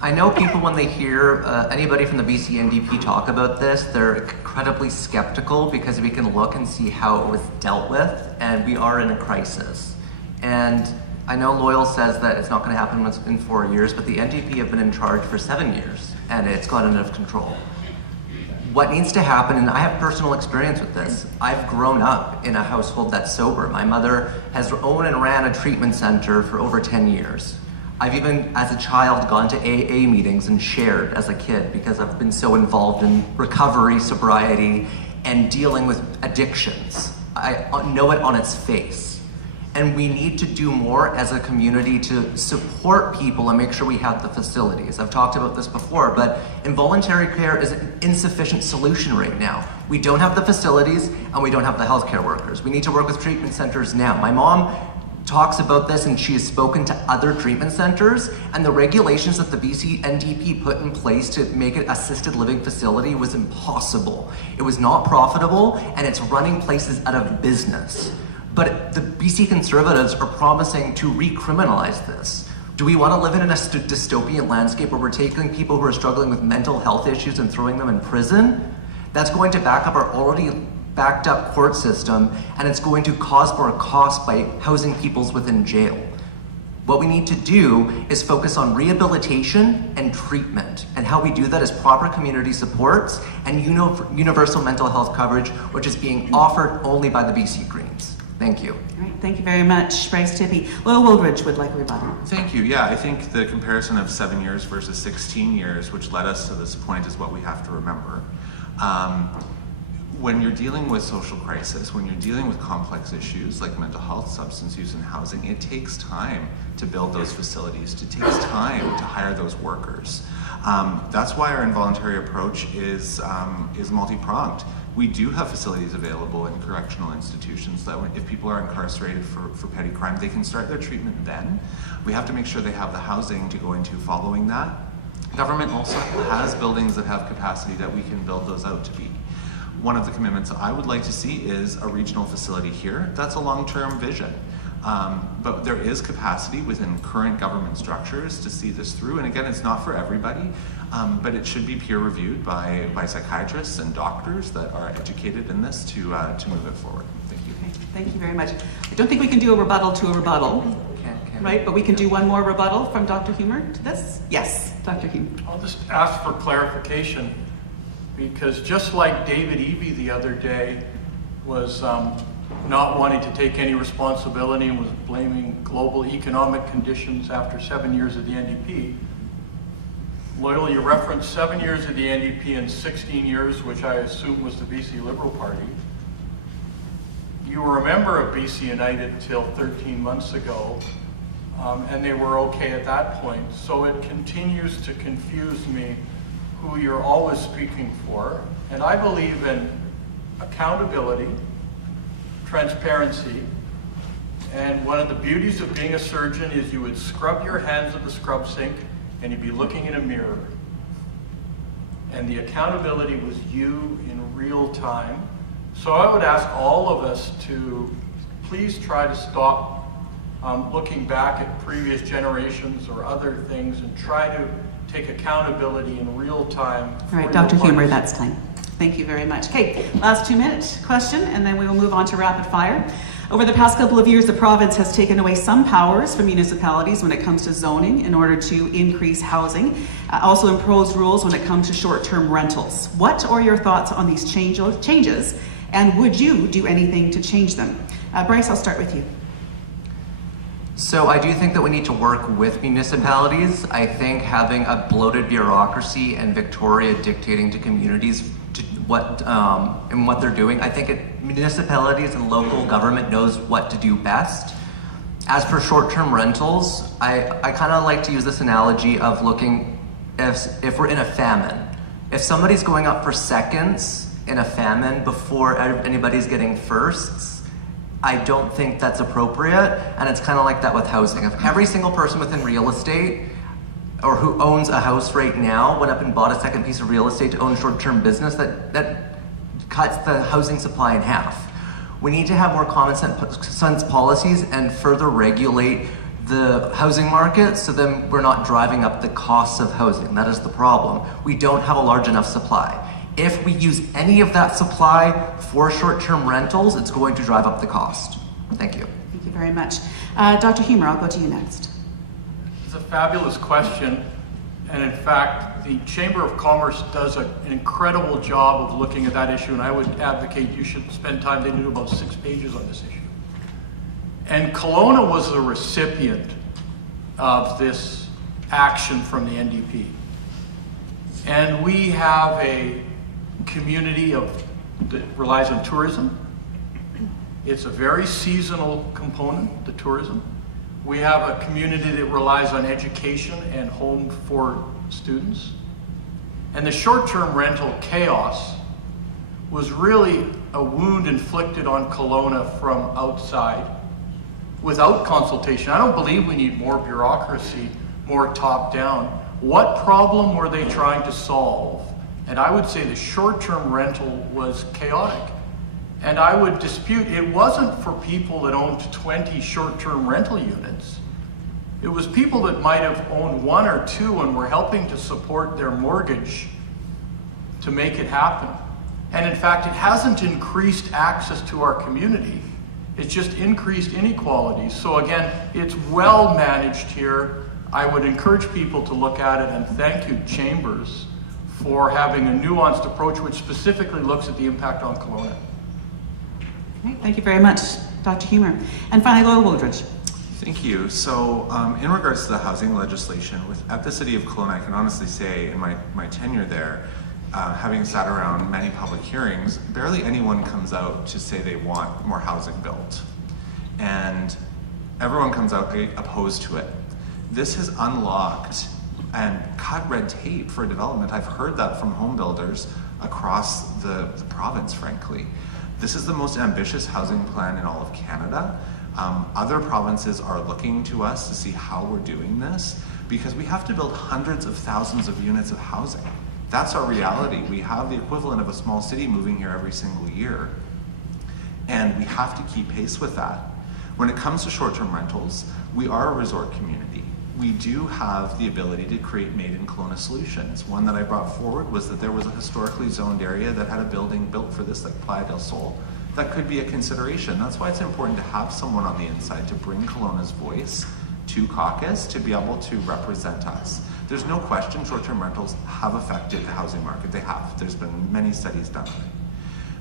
I know people, when they hear anybody from the BC NDP talk about this, they're incredibly skeptical because we can look and see how it was dealt with, and we are in a crisis. And I know Loyal says that it's not going to happen in 4 years, but the NDP have been in charge for 7 years, and it's gotten out of control. What needs to happen, and I have personal experience with this, I've grown up in a household that's sober. My mother has owned and ran a treatment center for over 10 years. I've even, as a child, gone to AA meetings and shared as a kid because I've been so involved in recovery, sobriety, and dealing with addictions. I know it on its face. And we need to do more as a community to support people and make sure we have the facilities. I've talked about this before, but involuntary care is an insufficient solution right now. We don't have the facilities and we don't have the healthcare workers. We need to work with treatment centers now. My mom talks about this, and she has spoken to other treatment centers, and the regulations that the BC NDP put in place to make it assisted living facility was impossible. It was not profitable, and it's running places out of business. But the BC Conservatives are promising to recriminalize this. Do we want to live in a dystopian landscape where we're taking people who are struggling with mental health issues and throwing them in prison? That's going to back up our already backed up court system, and it's going to cause more cost by housing people within jail. What we need to do is focus on rehabilitation and treatment. And how we do that is proper community supports and universal mental health coverage, which is being offered only by the BC Greens. Thank you. All right, thank you very much, Bryce Tippie. Loyal Wooldridge would like a rebuttal. Thank you. Yeah, I think the comparison of 7 years versus 16 years, which led us to this point, is what we have to remember. When you're dealing with social crisis, when you're dealing with complex issues like mental health, substance use, and housing, it takes time to build those facilities. It takes time to hire those workers. That's why our involuntary approach is multi-pronged. We do have facilities available in correctional institutions that if people are incarcerated for petty crime, they can start their treatment then. We have to make sure they have the housing to go into following that. Government also has buildings that have capacity that we can build those out to be. One of the commitments I would like to see is a regional facility here. That's a long-term vision. But there is capacity within current government structures to see this through. And again, it's not for everybody, but it should be peer reviewed by psychiatrists and doctors that are educated in this to move it forward. Thank you. Okay, thank you very much. I don't think we can do a rebuttal to a rebuttal, right? But we can do one more rebuttal from Dr. Humer to this? Yes, Dr. Humer. I'll just ask for clarification, because just like David Eby the other day was not wanting to take any responsibility and was blaming global economic conditions after 7 years of the NDP, Loyal, you referenced 7 years of the NDP and 16 years, which I assume was the BC Liberal Party. You were a member of BC United till 13 months ago, and they were okay at that point. So it continues to confuse me who you're always speaking for. And I believe in accountability, transparency, and one of the beauties of being a surgeon is you would scrub your hands at the scrub sink and you'd be looking in a mirror. And the accountability was you in real time. So I would ask all of us to please try to stop looking back at previous generations or other things and try to take accountability in real time. All right, Dr. Humer, that's time. Thank you very much. Okay, last 2-minute question, and then we will move on to rapid fire. Over the past couple of years, the province has taken away some powers from municipalities when it comes to zoning in order to increase housing, also imposed rules when it comes to short-term rentals. What are your thoughts on these changes, and would you do anything to change them? Bryce, I'll start with you. So I do think that we need to work with municipalities. I think having a bloated bureaucracy and Victoria dictating to communities what they're doing, I think municipalities and local government knows what to do best. As for short-term rentals, I kind of like to use this analogy of looking if we're in a famine. If somebody's going up for seconds in a famine before anybody's getting firsts, I don't think that's appropriate, and it's kind of like that with housing. If every single person within real estate or who owns a house right now went up and bought a second piece of real estate to own short-term business, that cuts the housing supply in half. We need to have more common sense policies and further regulate the housing market so then we're not driving up the costs of housing. That is the problem. We don't have a large enough supply. If we use any of that supply for short-term rentals, it's going to drive up the cost. Thank you. Thank you very much. Dr. Humer, I'll go to you next. It's a fabulous question. And in fact, the Chamber of Commerce does an incredible job of looking at that issue. And I would advocate you should spend time. They do about 6 pages on this issue. And Kelowna was the recipient of this action from the NDP. And we have a community that relies on tourism. It's a very seasonal component, the tourism. We have a community that relies on education and home for students. And the short-term rental chaos was really a wound inflicted on Kelowna from outside without consultation. I don't believe we need more bureaucracy, more top-down. What problem were they trying to solve? And I would say the short-term rental was chaotic. And I would dispute it wasn't for people that owned 20 short-term rental units. It was people that might have owned 1 or 2 and were helping to support their mortgage to make it happen. And in fact, it hasn't increased access to our community. It's just increased inequalities. So again, it's well managed here. I would encourage people to look at it, and thank you, Chambers, for having a nuanced approach which specifically looks at the impact on Kelowna. Great. Thank you very much, Dr. Humer. And finally, Loyal Wooldridge. Thank you. So in regards to the housing legislation, at the City of Kelowna, I can honestly say in my tenure there, having sat around many public hearings, barely anyone comes out to say they want more housing built. And everyone comes out opposed to it. This has unlocked and cut red tape for development. I've heard that from home builders across the province, frankly. This is the most ambitious housing plan in all of Canada. Other provinces are looking to us to see how we're doing this because we have to build hundreds of thousands of units of housing. That's our reality. We have the equivalent of a small city moving here every single year. And we have to keep pace with that. When it comes to short-term rentals, we are a resort community. We do have the ability to create made in Kelowna solutions. One that I brought forward was that there was a historically zoned area that had a building built for this, like Playa del Sol. That could be a consideration. That's why it's important to have someone on the inside to bring Kelowna's voice to caucus to be able to represent us. There's no question short-term rentals have affected the housing market. They have. There's been many studies done on it.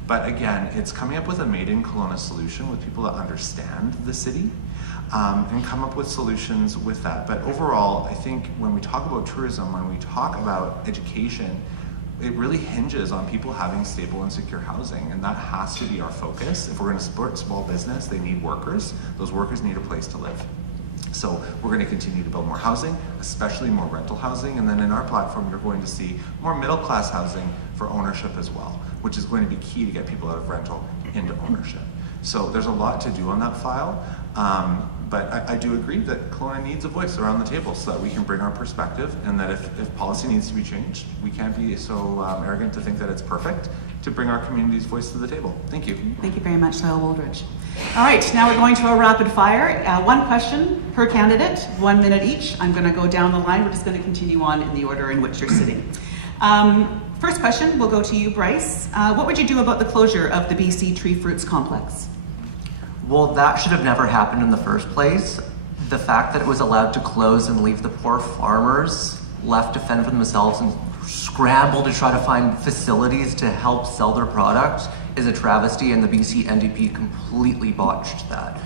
But again, it's coming up with a made in Kelowna solution with people that understand the city and come up with solutions with that. But overall, I think when we talk about tourism, when we talk about education, it really hinges on people having stable and secure housing, and that has to be our focus. If we're going to support small business, they need workers. Those workers need a place to live. So we're going to continue to build more housing, especially more rental housing, and then in our platform, you're going to see more middle-class housing for ownership as well, which is going to be key to get people out of rental into ownership. So there's a lot to do on that file, but I do agree that Kelowna needs a voice around the table so that we can bring our perspective, and that if policy needs to be changed, we can't be so arrogant to think that it's perfect, to bring our community's voice to the table. Thank you. Thank you very much, Loyal Wooldridge. All right, now we're going to a rapid fire. One question per candidate, 1 minute each. I'm going to go down the line. We're just going to continue on in the order in which you're sitting. First question will go to you, Bryce. What would you do about the closure of the BC Tree Fruits Complex? Well, that should have never happened in the first place. The fact that it was allowed to close and leave the poor farmers left to fend for themselves and scramble to try to find facilities to help sell their product is a travesty, and the BC NDP completely botched that.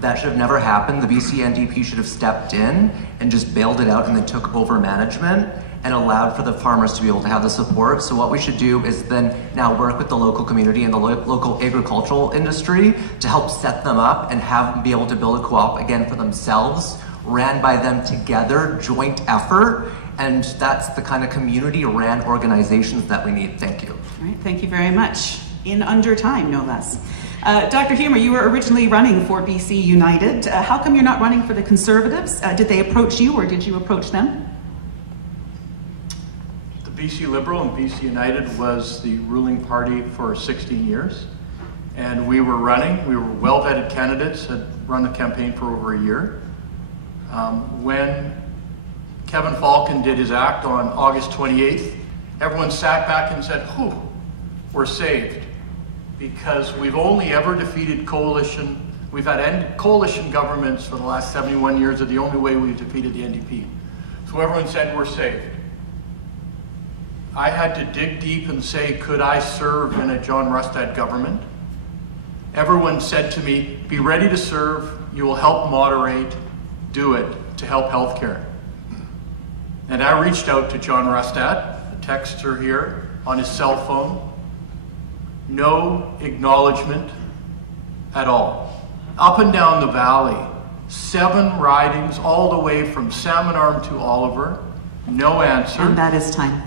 That should have never happened. The BC NDP should have stepped in and just bailed it out and then took over management and allowed for the farmers to be able to have the support. So what we should do is then now work with the local community and the local agricultural industry to help set them up and have them be able to build a co-op again for themselves, ran by them together, joint effort, and that's the kind of community-ran organizations that we need. Thank you. All right, thank you very much. In under time, no less. Dr. Humer, you were originally running for BC United. How come you're not running for the Conservatives? Did they approach you or did you approach them? The BC Liberal and BC United was the ruling party for 16 years. And we were running, we were well-vetted candidates, had run the campaign for over a year. When Kevin Falcon did his act on August 28th, everyone sat back and said, whew, we're saved. Because we've only ever defeated coalition, we've had coalition governments for the last 71 years are the only way we've defeated the NDP. So everyone said we're saved. I had to dig deep and say, could I serve in a John Rustad government? Everyone said to me, be ready to serve, you will help moderate, do it to help healthcare. And I reached out to John Rustad, the texter here, on his cell phone. No acknowledgement at all. Up and down the valley, 7 ridings all the way from Salmon Arm to Oliver, no answer. And that is time.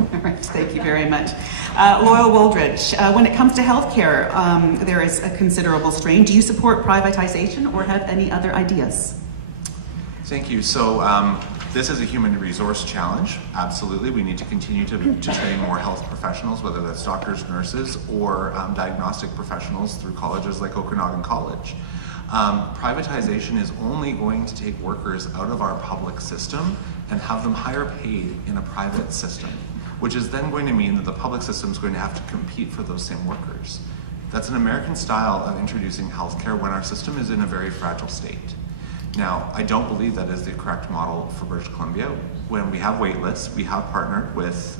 All right, thank you very much. Loyal Wooldridge, when it comes to healthcare, there is a considerable strain. Do you support privatization or have any other ideas? Thank you. So this is a human resource challenge. Absolutely. We need to continue to train more health professionals, whether that's doctors, nurses, or diagnostic professionals through colleges like Okanagan College. Privatization is only going to take workers out of our public system and have them higher paid in a private system, which is then going to mean that the public system is going to have to compete for those same workers. That's an American style of introducing healthcare when our system is in a very fragile state. Now, I don't believe that is the correct model for British Columbia. When we have wait lists, we have partnered with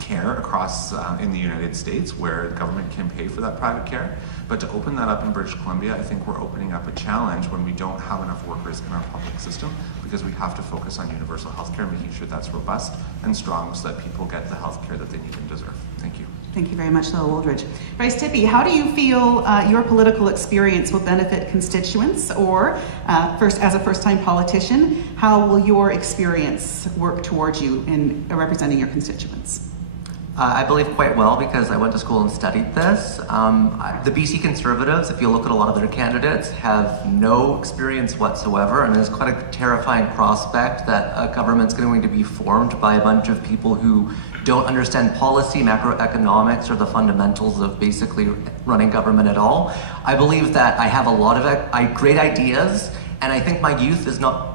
care across in the United States where the government can pay for that private care. But to open that up in British Columbia, I think we're opening up a challenge when we don't have enough workers in our public system, because we have to focus on universal healthcare, making sure that's robust and strong so that people get the healthcare that they need and deserve. Thank you. Thank you very much, Lowell Wooldridge. Bryce Tippie, how do you feel your political experience will benefit constituents, or as a first-time politician, how will your experience work towards you in representing your constituents? I believe quite well, because I went to school and studied this. The BC Conservatives, if you look at a lot of their candidates, have no experience whatsoever, and it's quite a terrifying prospect that a government's going to be formed by a bunch of people who don't understand policy, macroeconomics, or the fundamentals of basically running government at all. I believe that I have a lot of great ideas, and I think my youth is not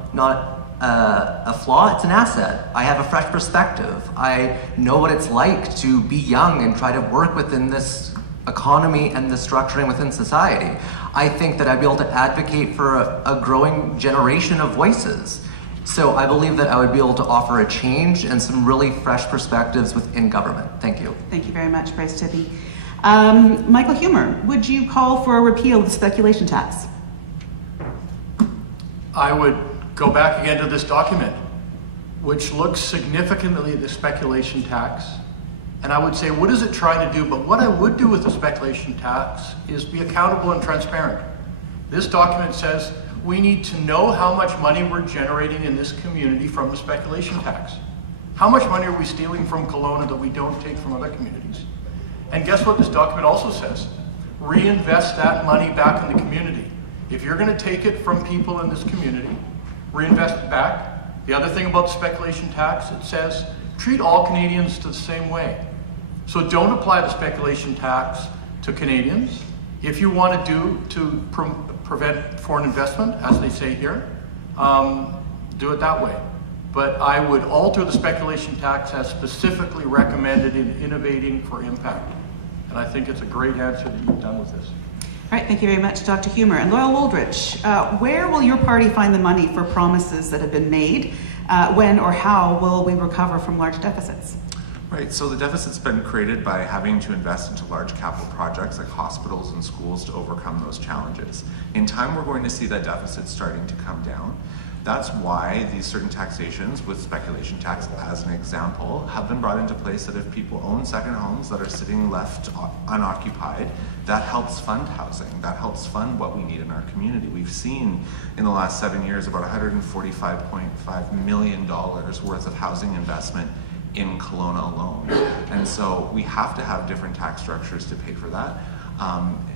a flaw, it's an asset. I have a fresh perspective. I know what it's like to be young and try to work within this economy and the structuring within society. I think that I'd be able to advocate for a growing generation of voices. So I believe that I would be able to offer a change and some really fresh perspectives within government. Thank you. Thank you very much, Bryce Tippie. Michael Humer, would you call for a repeal of the speculation tax? I would go back again to this document, which looks significantly at the speculation tax. And I would say, what is it trying to do? But what I would do with the speculation tax is be accountable and transparent. This document says we need to know how much money we're generating in this community from the speculation tax. How much money are we stealing from Kelowna that we don't take from other communities? And guess what this document also says? Reinvest that money back in the community. If you're going to take it from people in this community, reinvest it back. The other thing about the speculation tax, it says treat all Canadians the same way. So don't apply the speculation tax to Canadians. If you want to prevent foreign investment, as they say here, do it that way. But I would alter the speculation tax as specifically recommended in Innovating for Impact. And I think it's a great answer that you've done with this. All right, thank you very much, Dr. Humer. And Lowell Wooldridge, where will your party find the money for promises that have been made? When or how will we recover from large deficits? Right, so the deficit's been created by having to invest into large capital projects like hospitals and schools to overcome those challenges. In time, we're going to see that deficit starting to come down. That's why these certain taxations, with speculation tax as an example, have been brought into place, that if people own second homes that are sitting left unoccupied, that helps fund housing. That helps fund what we need in our community. We've seen in the last 7 years about $145.5 million worth of housing investment in Kelowna alone. And so we have to have different tax structures to pay for that.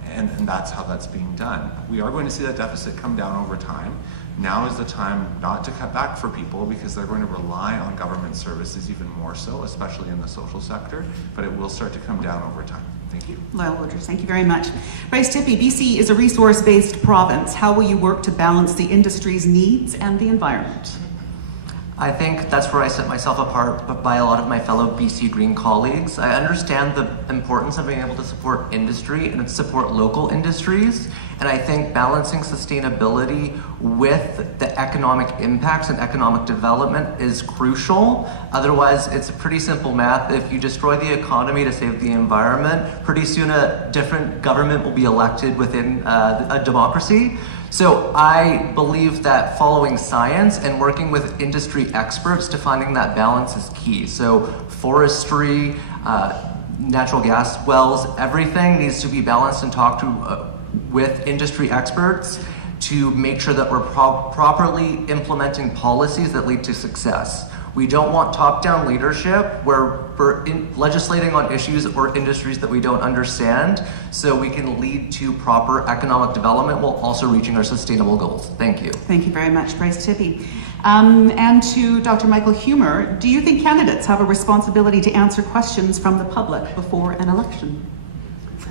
And that's how that's being done. We are going to see that deficit come down over time. Now is the time not to cut back for people, because they're going to rely on government services even more so, especially in the social sector, but it will start to come down over time. Thank you. Lowell Wooldridge, thank you very much. Bryce Tippie, BC is a resource-based province. How will you work to balance the industry's needs and the environment? I think that's where I set myself apart by a lot of my fellow BC Green colleagues. I understand the importance of being able to support industry and support local industries. And I think balancing sustainability with the economic impacts and economic development is crucial. Otherwise, it's a pretty simple math. If you destroy the economy to save the environment, pretty soon a different government will be elected within a democracy. So I believe that following science and working with industry experts to finding that balance is key. So forestry, natural gas wells, everything needs to be balanced and talked to with industry experts to make sure that we're properly implementing policies that lead to success. We don't want top-down leadership where we're legislating on issues or industries that we don't understand, so we can lead to proper economic development while also reaching our sustainable goals. Thank you. Thank you very much, Bryce Tippie. And to Dr. Michael Humer, do you think candidates have a responsibility to answer questions from the public before an election?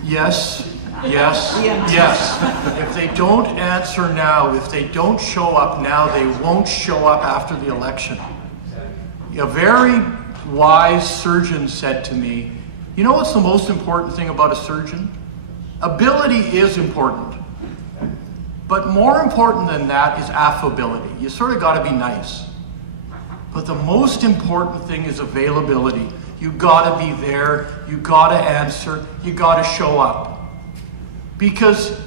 Yes. If they don't answer now, if they don't show up now, they won't show up after the election. A very wise surgeon said to me, you know what's the most important thing about a surgeon? Ability is important. But more important than that is affability. You sort of got to be nice. But the most important thing is availability. You got to be there, you got to answer, you got to show up. Because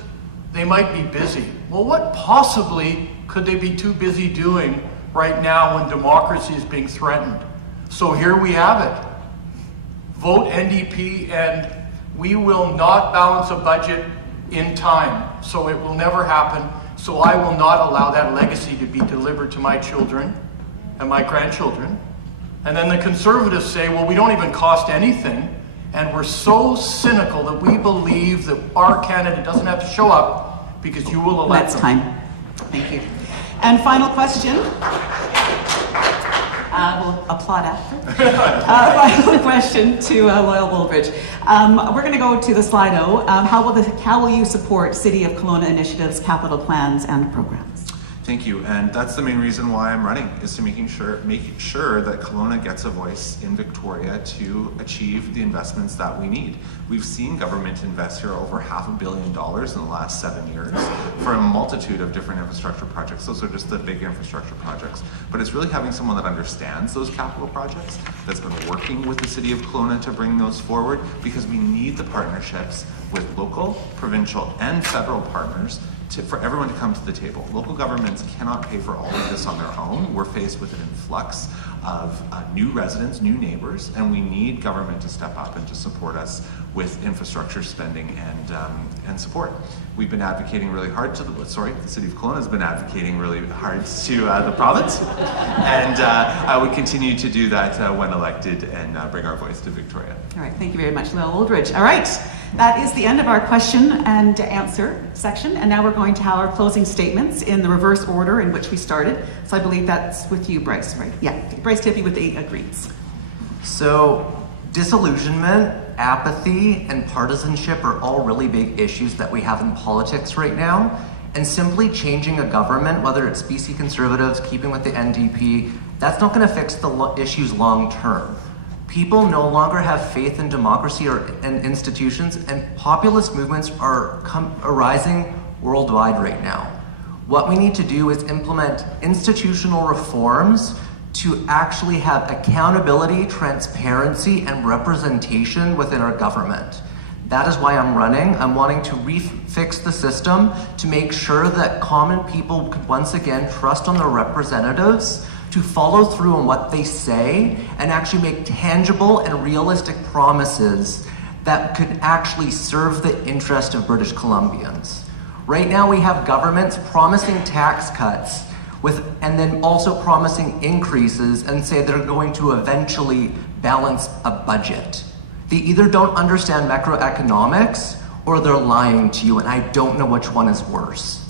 they might be busy. Well, what possibly could they be too busy doing right now when democracy is being threatened? So here we have it. Vote NDP and we will not balance a budget in time. So it will never happen. So I will not allow that legacy to be delivered to my children and my grandchildren. And then the Conservatives say, well, we don't even cost anything. And we're so cynical that we believe that our candidate doesn't have to show up because you will elect That's them. time. Thank you. And final question. We'll applaud after. Final question to Loyal Woolbridge. We're going to go to the Slido. How will you support City of Kelowna initiatives, capital plans, and programs? Thank you, and that's the main reason why I'm running, is to making sure that Kelowna gets a voice in Victoria to achieve the investments that we need. We've seen government invest here over $500 million in the last 7 years for a multitude of different infrastructure projects. Those are just the big infrastructure projects. But it's really having someone that understands those capital projects, that's been working with the City of Kelowna to bring those forward, because we need the partnerships with local, provincial, and federal partners for everyone to come to the table. Local governments cannot pay for all of this on their own. We're faced with an influx of new residents, new neighbors, and we need government to step up and to support us with infrastructure spending and support. We've been advocating really hard the City of Kelowna has been advocating really hard to the province, and I would continue to do that when elected and bring our voice to Victoria. All right, thank you very much, Loyal Woolbridge. All right, that is the end of our question and answer section, and now we're going to have our closing statements in the reverse order in which we started. So I believe that's with you, Bryce, right? Yeah, Bryce Tippy with the Greens. So, disillusionment, apathy, and partisanship are all really big issues that we have in politics right now. And simply changing a government, whether it's BC Conservatives, keeping with the NDP, that's not going to fix the issues long term. People no longer have faith in democracy and institutions, and populist movements are arising worldwide right now. What we need to do is implement institutional reforms to actually have accountability, transparency, and representation within our government. That is why I'm running. I'm wanting to refix the system to make sure that common people could once again trust on their representatives to follow through on what they say and actually make tangible and realistic promises that could actually serve the interest of British Columbians. Right now we have governments promising tax cuts and then also promising increases and say they're going to eventually balance a budget. They either don't understand macroeconomics or they're lying to you, and I don't know which one is worse.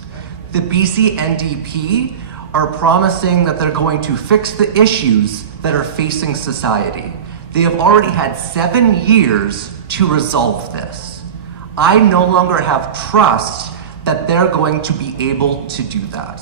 The BC NDP are promising that they're going to fix the issues that are facing society. They have already had 7 years to resolve this. I no longer have trust that they're going to be able to do that.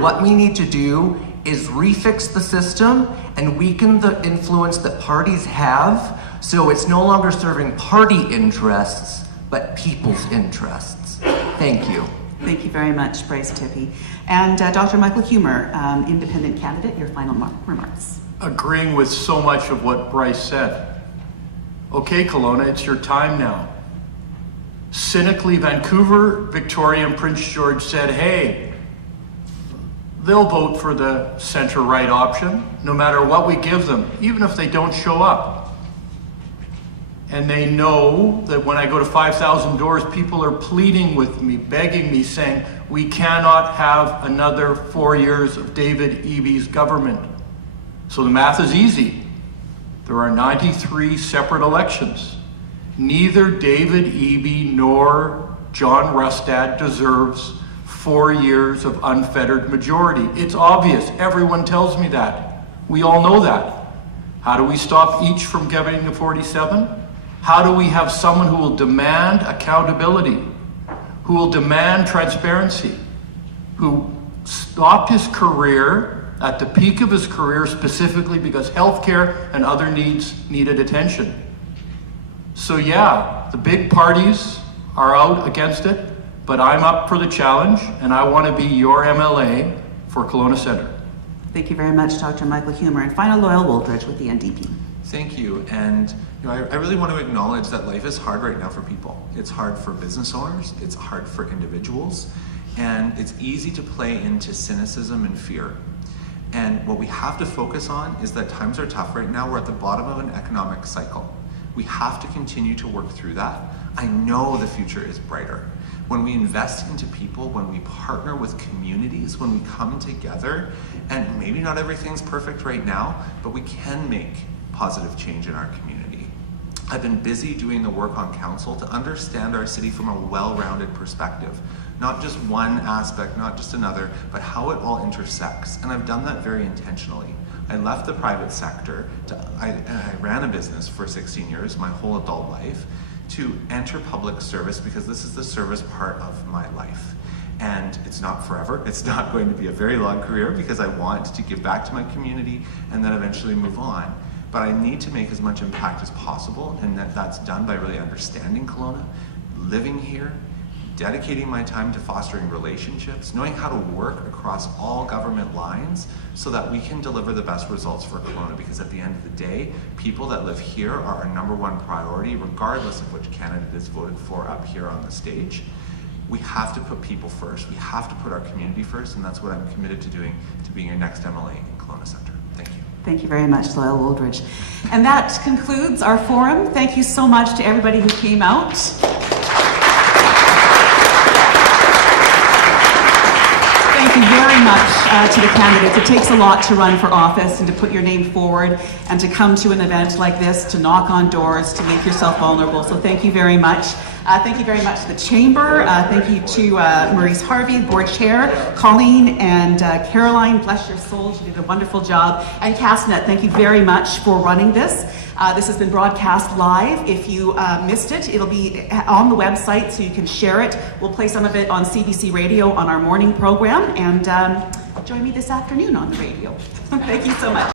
What we need to do is refix the system and weaken the influence that parties have, so it's no longer serving party interests, but people's interests. Thank you. Thank you very much, Bryce Tippy. And Dr. Michael Humer, independent candidate, your final remarks. Agreeing with so much of what Bryce said. Okay, Kelowna, it's your time now. Cynically, Vancouver, Victoria, and Prince George said, hey, they'll vote for the center-right option, no matter what we give them, even if they don't show up. And they know that when I go to 5,000 doors, people are pleading with me, begging me, saying, we cannot have another 4 years of David Eby's government. So the math is easy. There are 93 separate elections. Neither David Eby nor John Rustad deserves 4 years of unfettered majority. It's obvious. Everyone tells me that. We all know that. How do we stop each from getting to 47? How do we have someone who will demand accountability, who will demand transparency, who stopped his career at the peak of his career specifically because healthcare and other needs needed attention? So yeah, the big parties are out against it, but I'm up for the challenge, and I want to be your MLA for Kelowna Centre. Thank you very much, Dr. Michael Humer. And final, Loyal Woolridge with the NDP. Thank you. And I really want to acknowledge that life is hard right now for people. It's hard for business owners, it's hard for individuals, and it's easy to play into cynicism and fear. And what we have to focus on is that times are tough right now. We're at the bottom of an economic cycle. We have to continue to work through that. I know the future is brighter. When we invest into people, when we partner with communities, when we come together, and maybe not everything's perfect right now, but we can make positive change in our community. I've been busy doing the work on council to understand our city from a well-rounded perspective. Not just one aspect, not just another, but how it all intersects. And I've done that very intentionally. I left the private sector, I ran a business for 16 years, my whole adult life, to enter public service because this is the service part of my life. And it's not forever. It's not going to be a very long career because I want to give back to my community and then eventually move on. But I need to make as much impact as possible, and that's done by really understanding Kelowna, living here, dedicating my time to fostering relationships, knowing how to work across all government lines so that we can deliver the best results for Kelowna, because at the end of the day, people that live here are our #1 priority, regardless of which candidate is voted for up here on the stage. We have to put people first. We have to put our community first, and that's what I'm committed to doing, to being your next MLA in Kelowna Centre. Thank you. Thank you very much, Loyal Woolridge. And that concludes our forum. Thank you so much to everybody who came out. Thank you very much to the candidates. It takes a lot to run for office and to put your name forward and to come to an event like this, to knock on doors, to make yourself vulnerable. So thank you very much. Thank you very much to the Chamber. Thank you to Maurice Harvey, Board Chair, Colleen and Caroline. Bless your souls, you did a wonderful job. And Castnet, thank you very much for running this. This has been broadcast live. If you missed it, it'll be on the website so you can share it. We'll play some of it on CBC Radio on our morning program, and join me this afternoon on the radio. Thank you so much.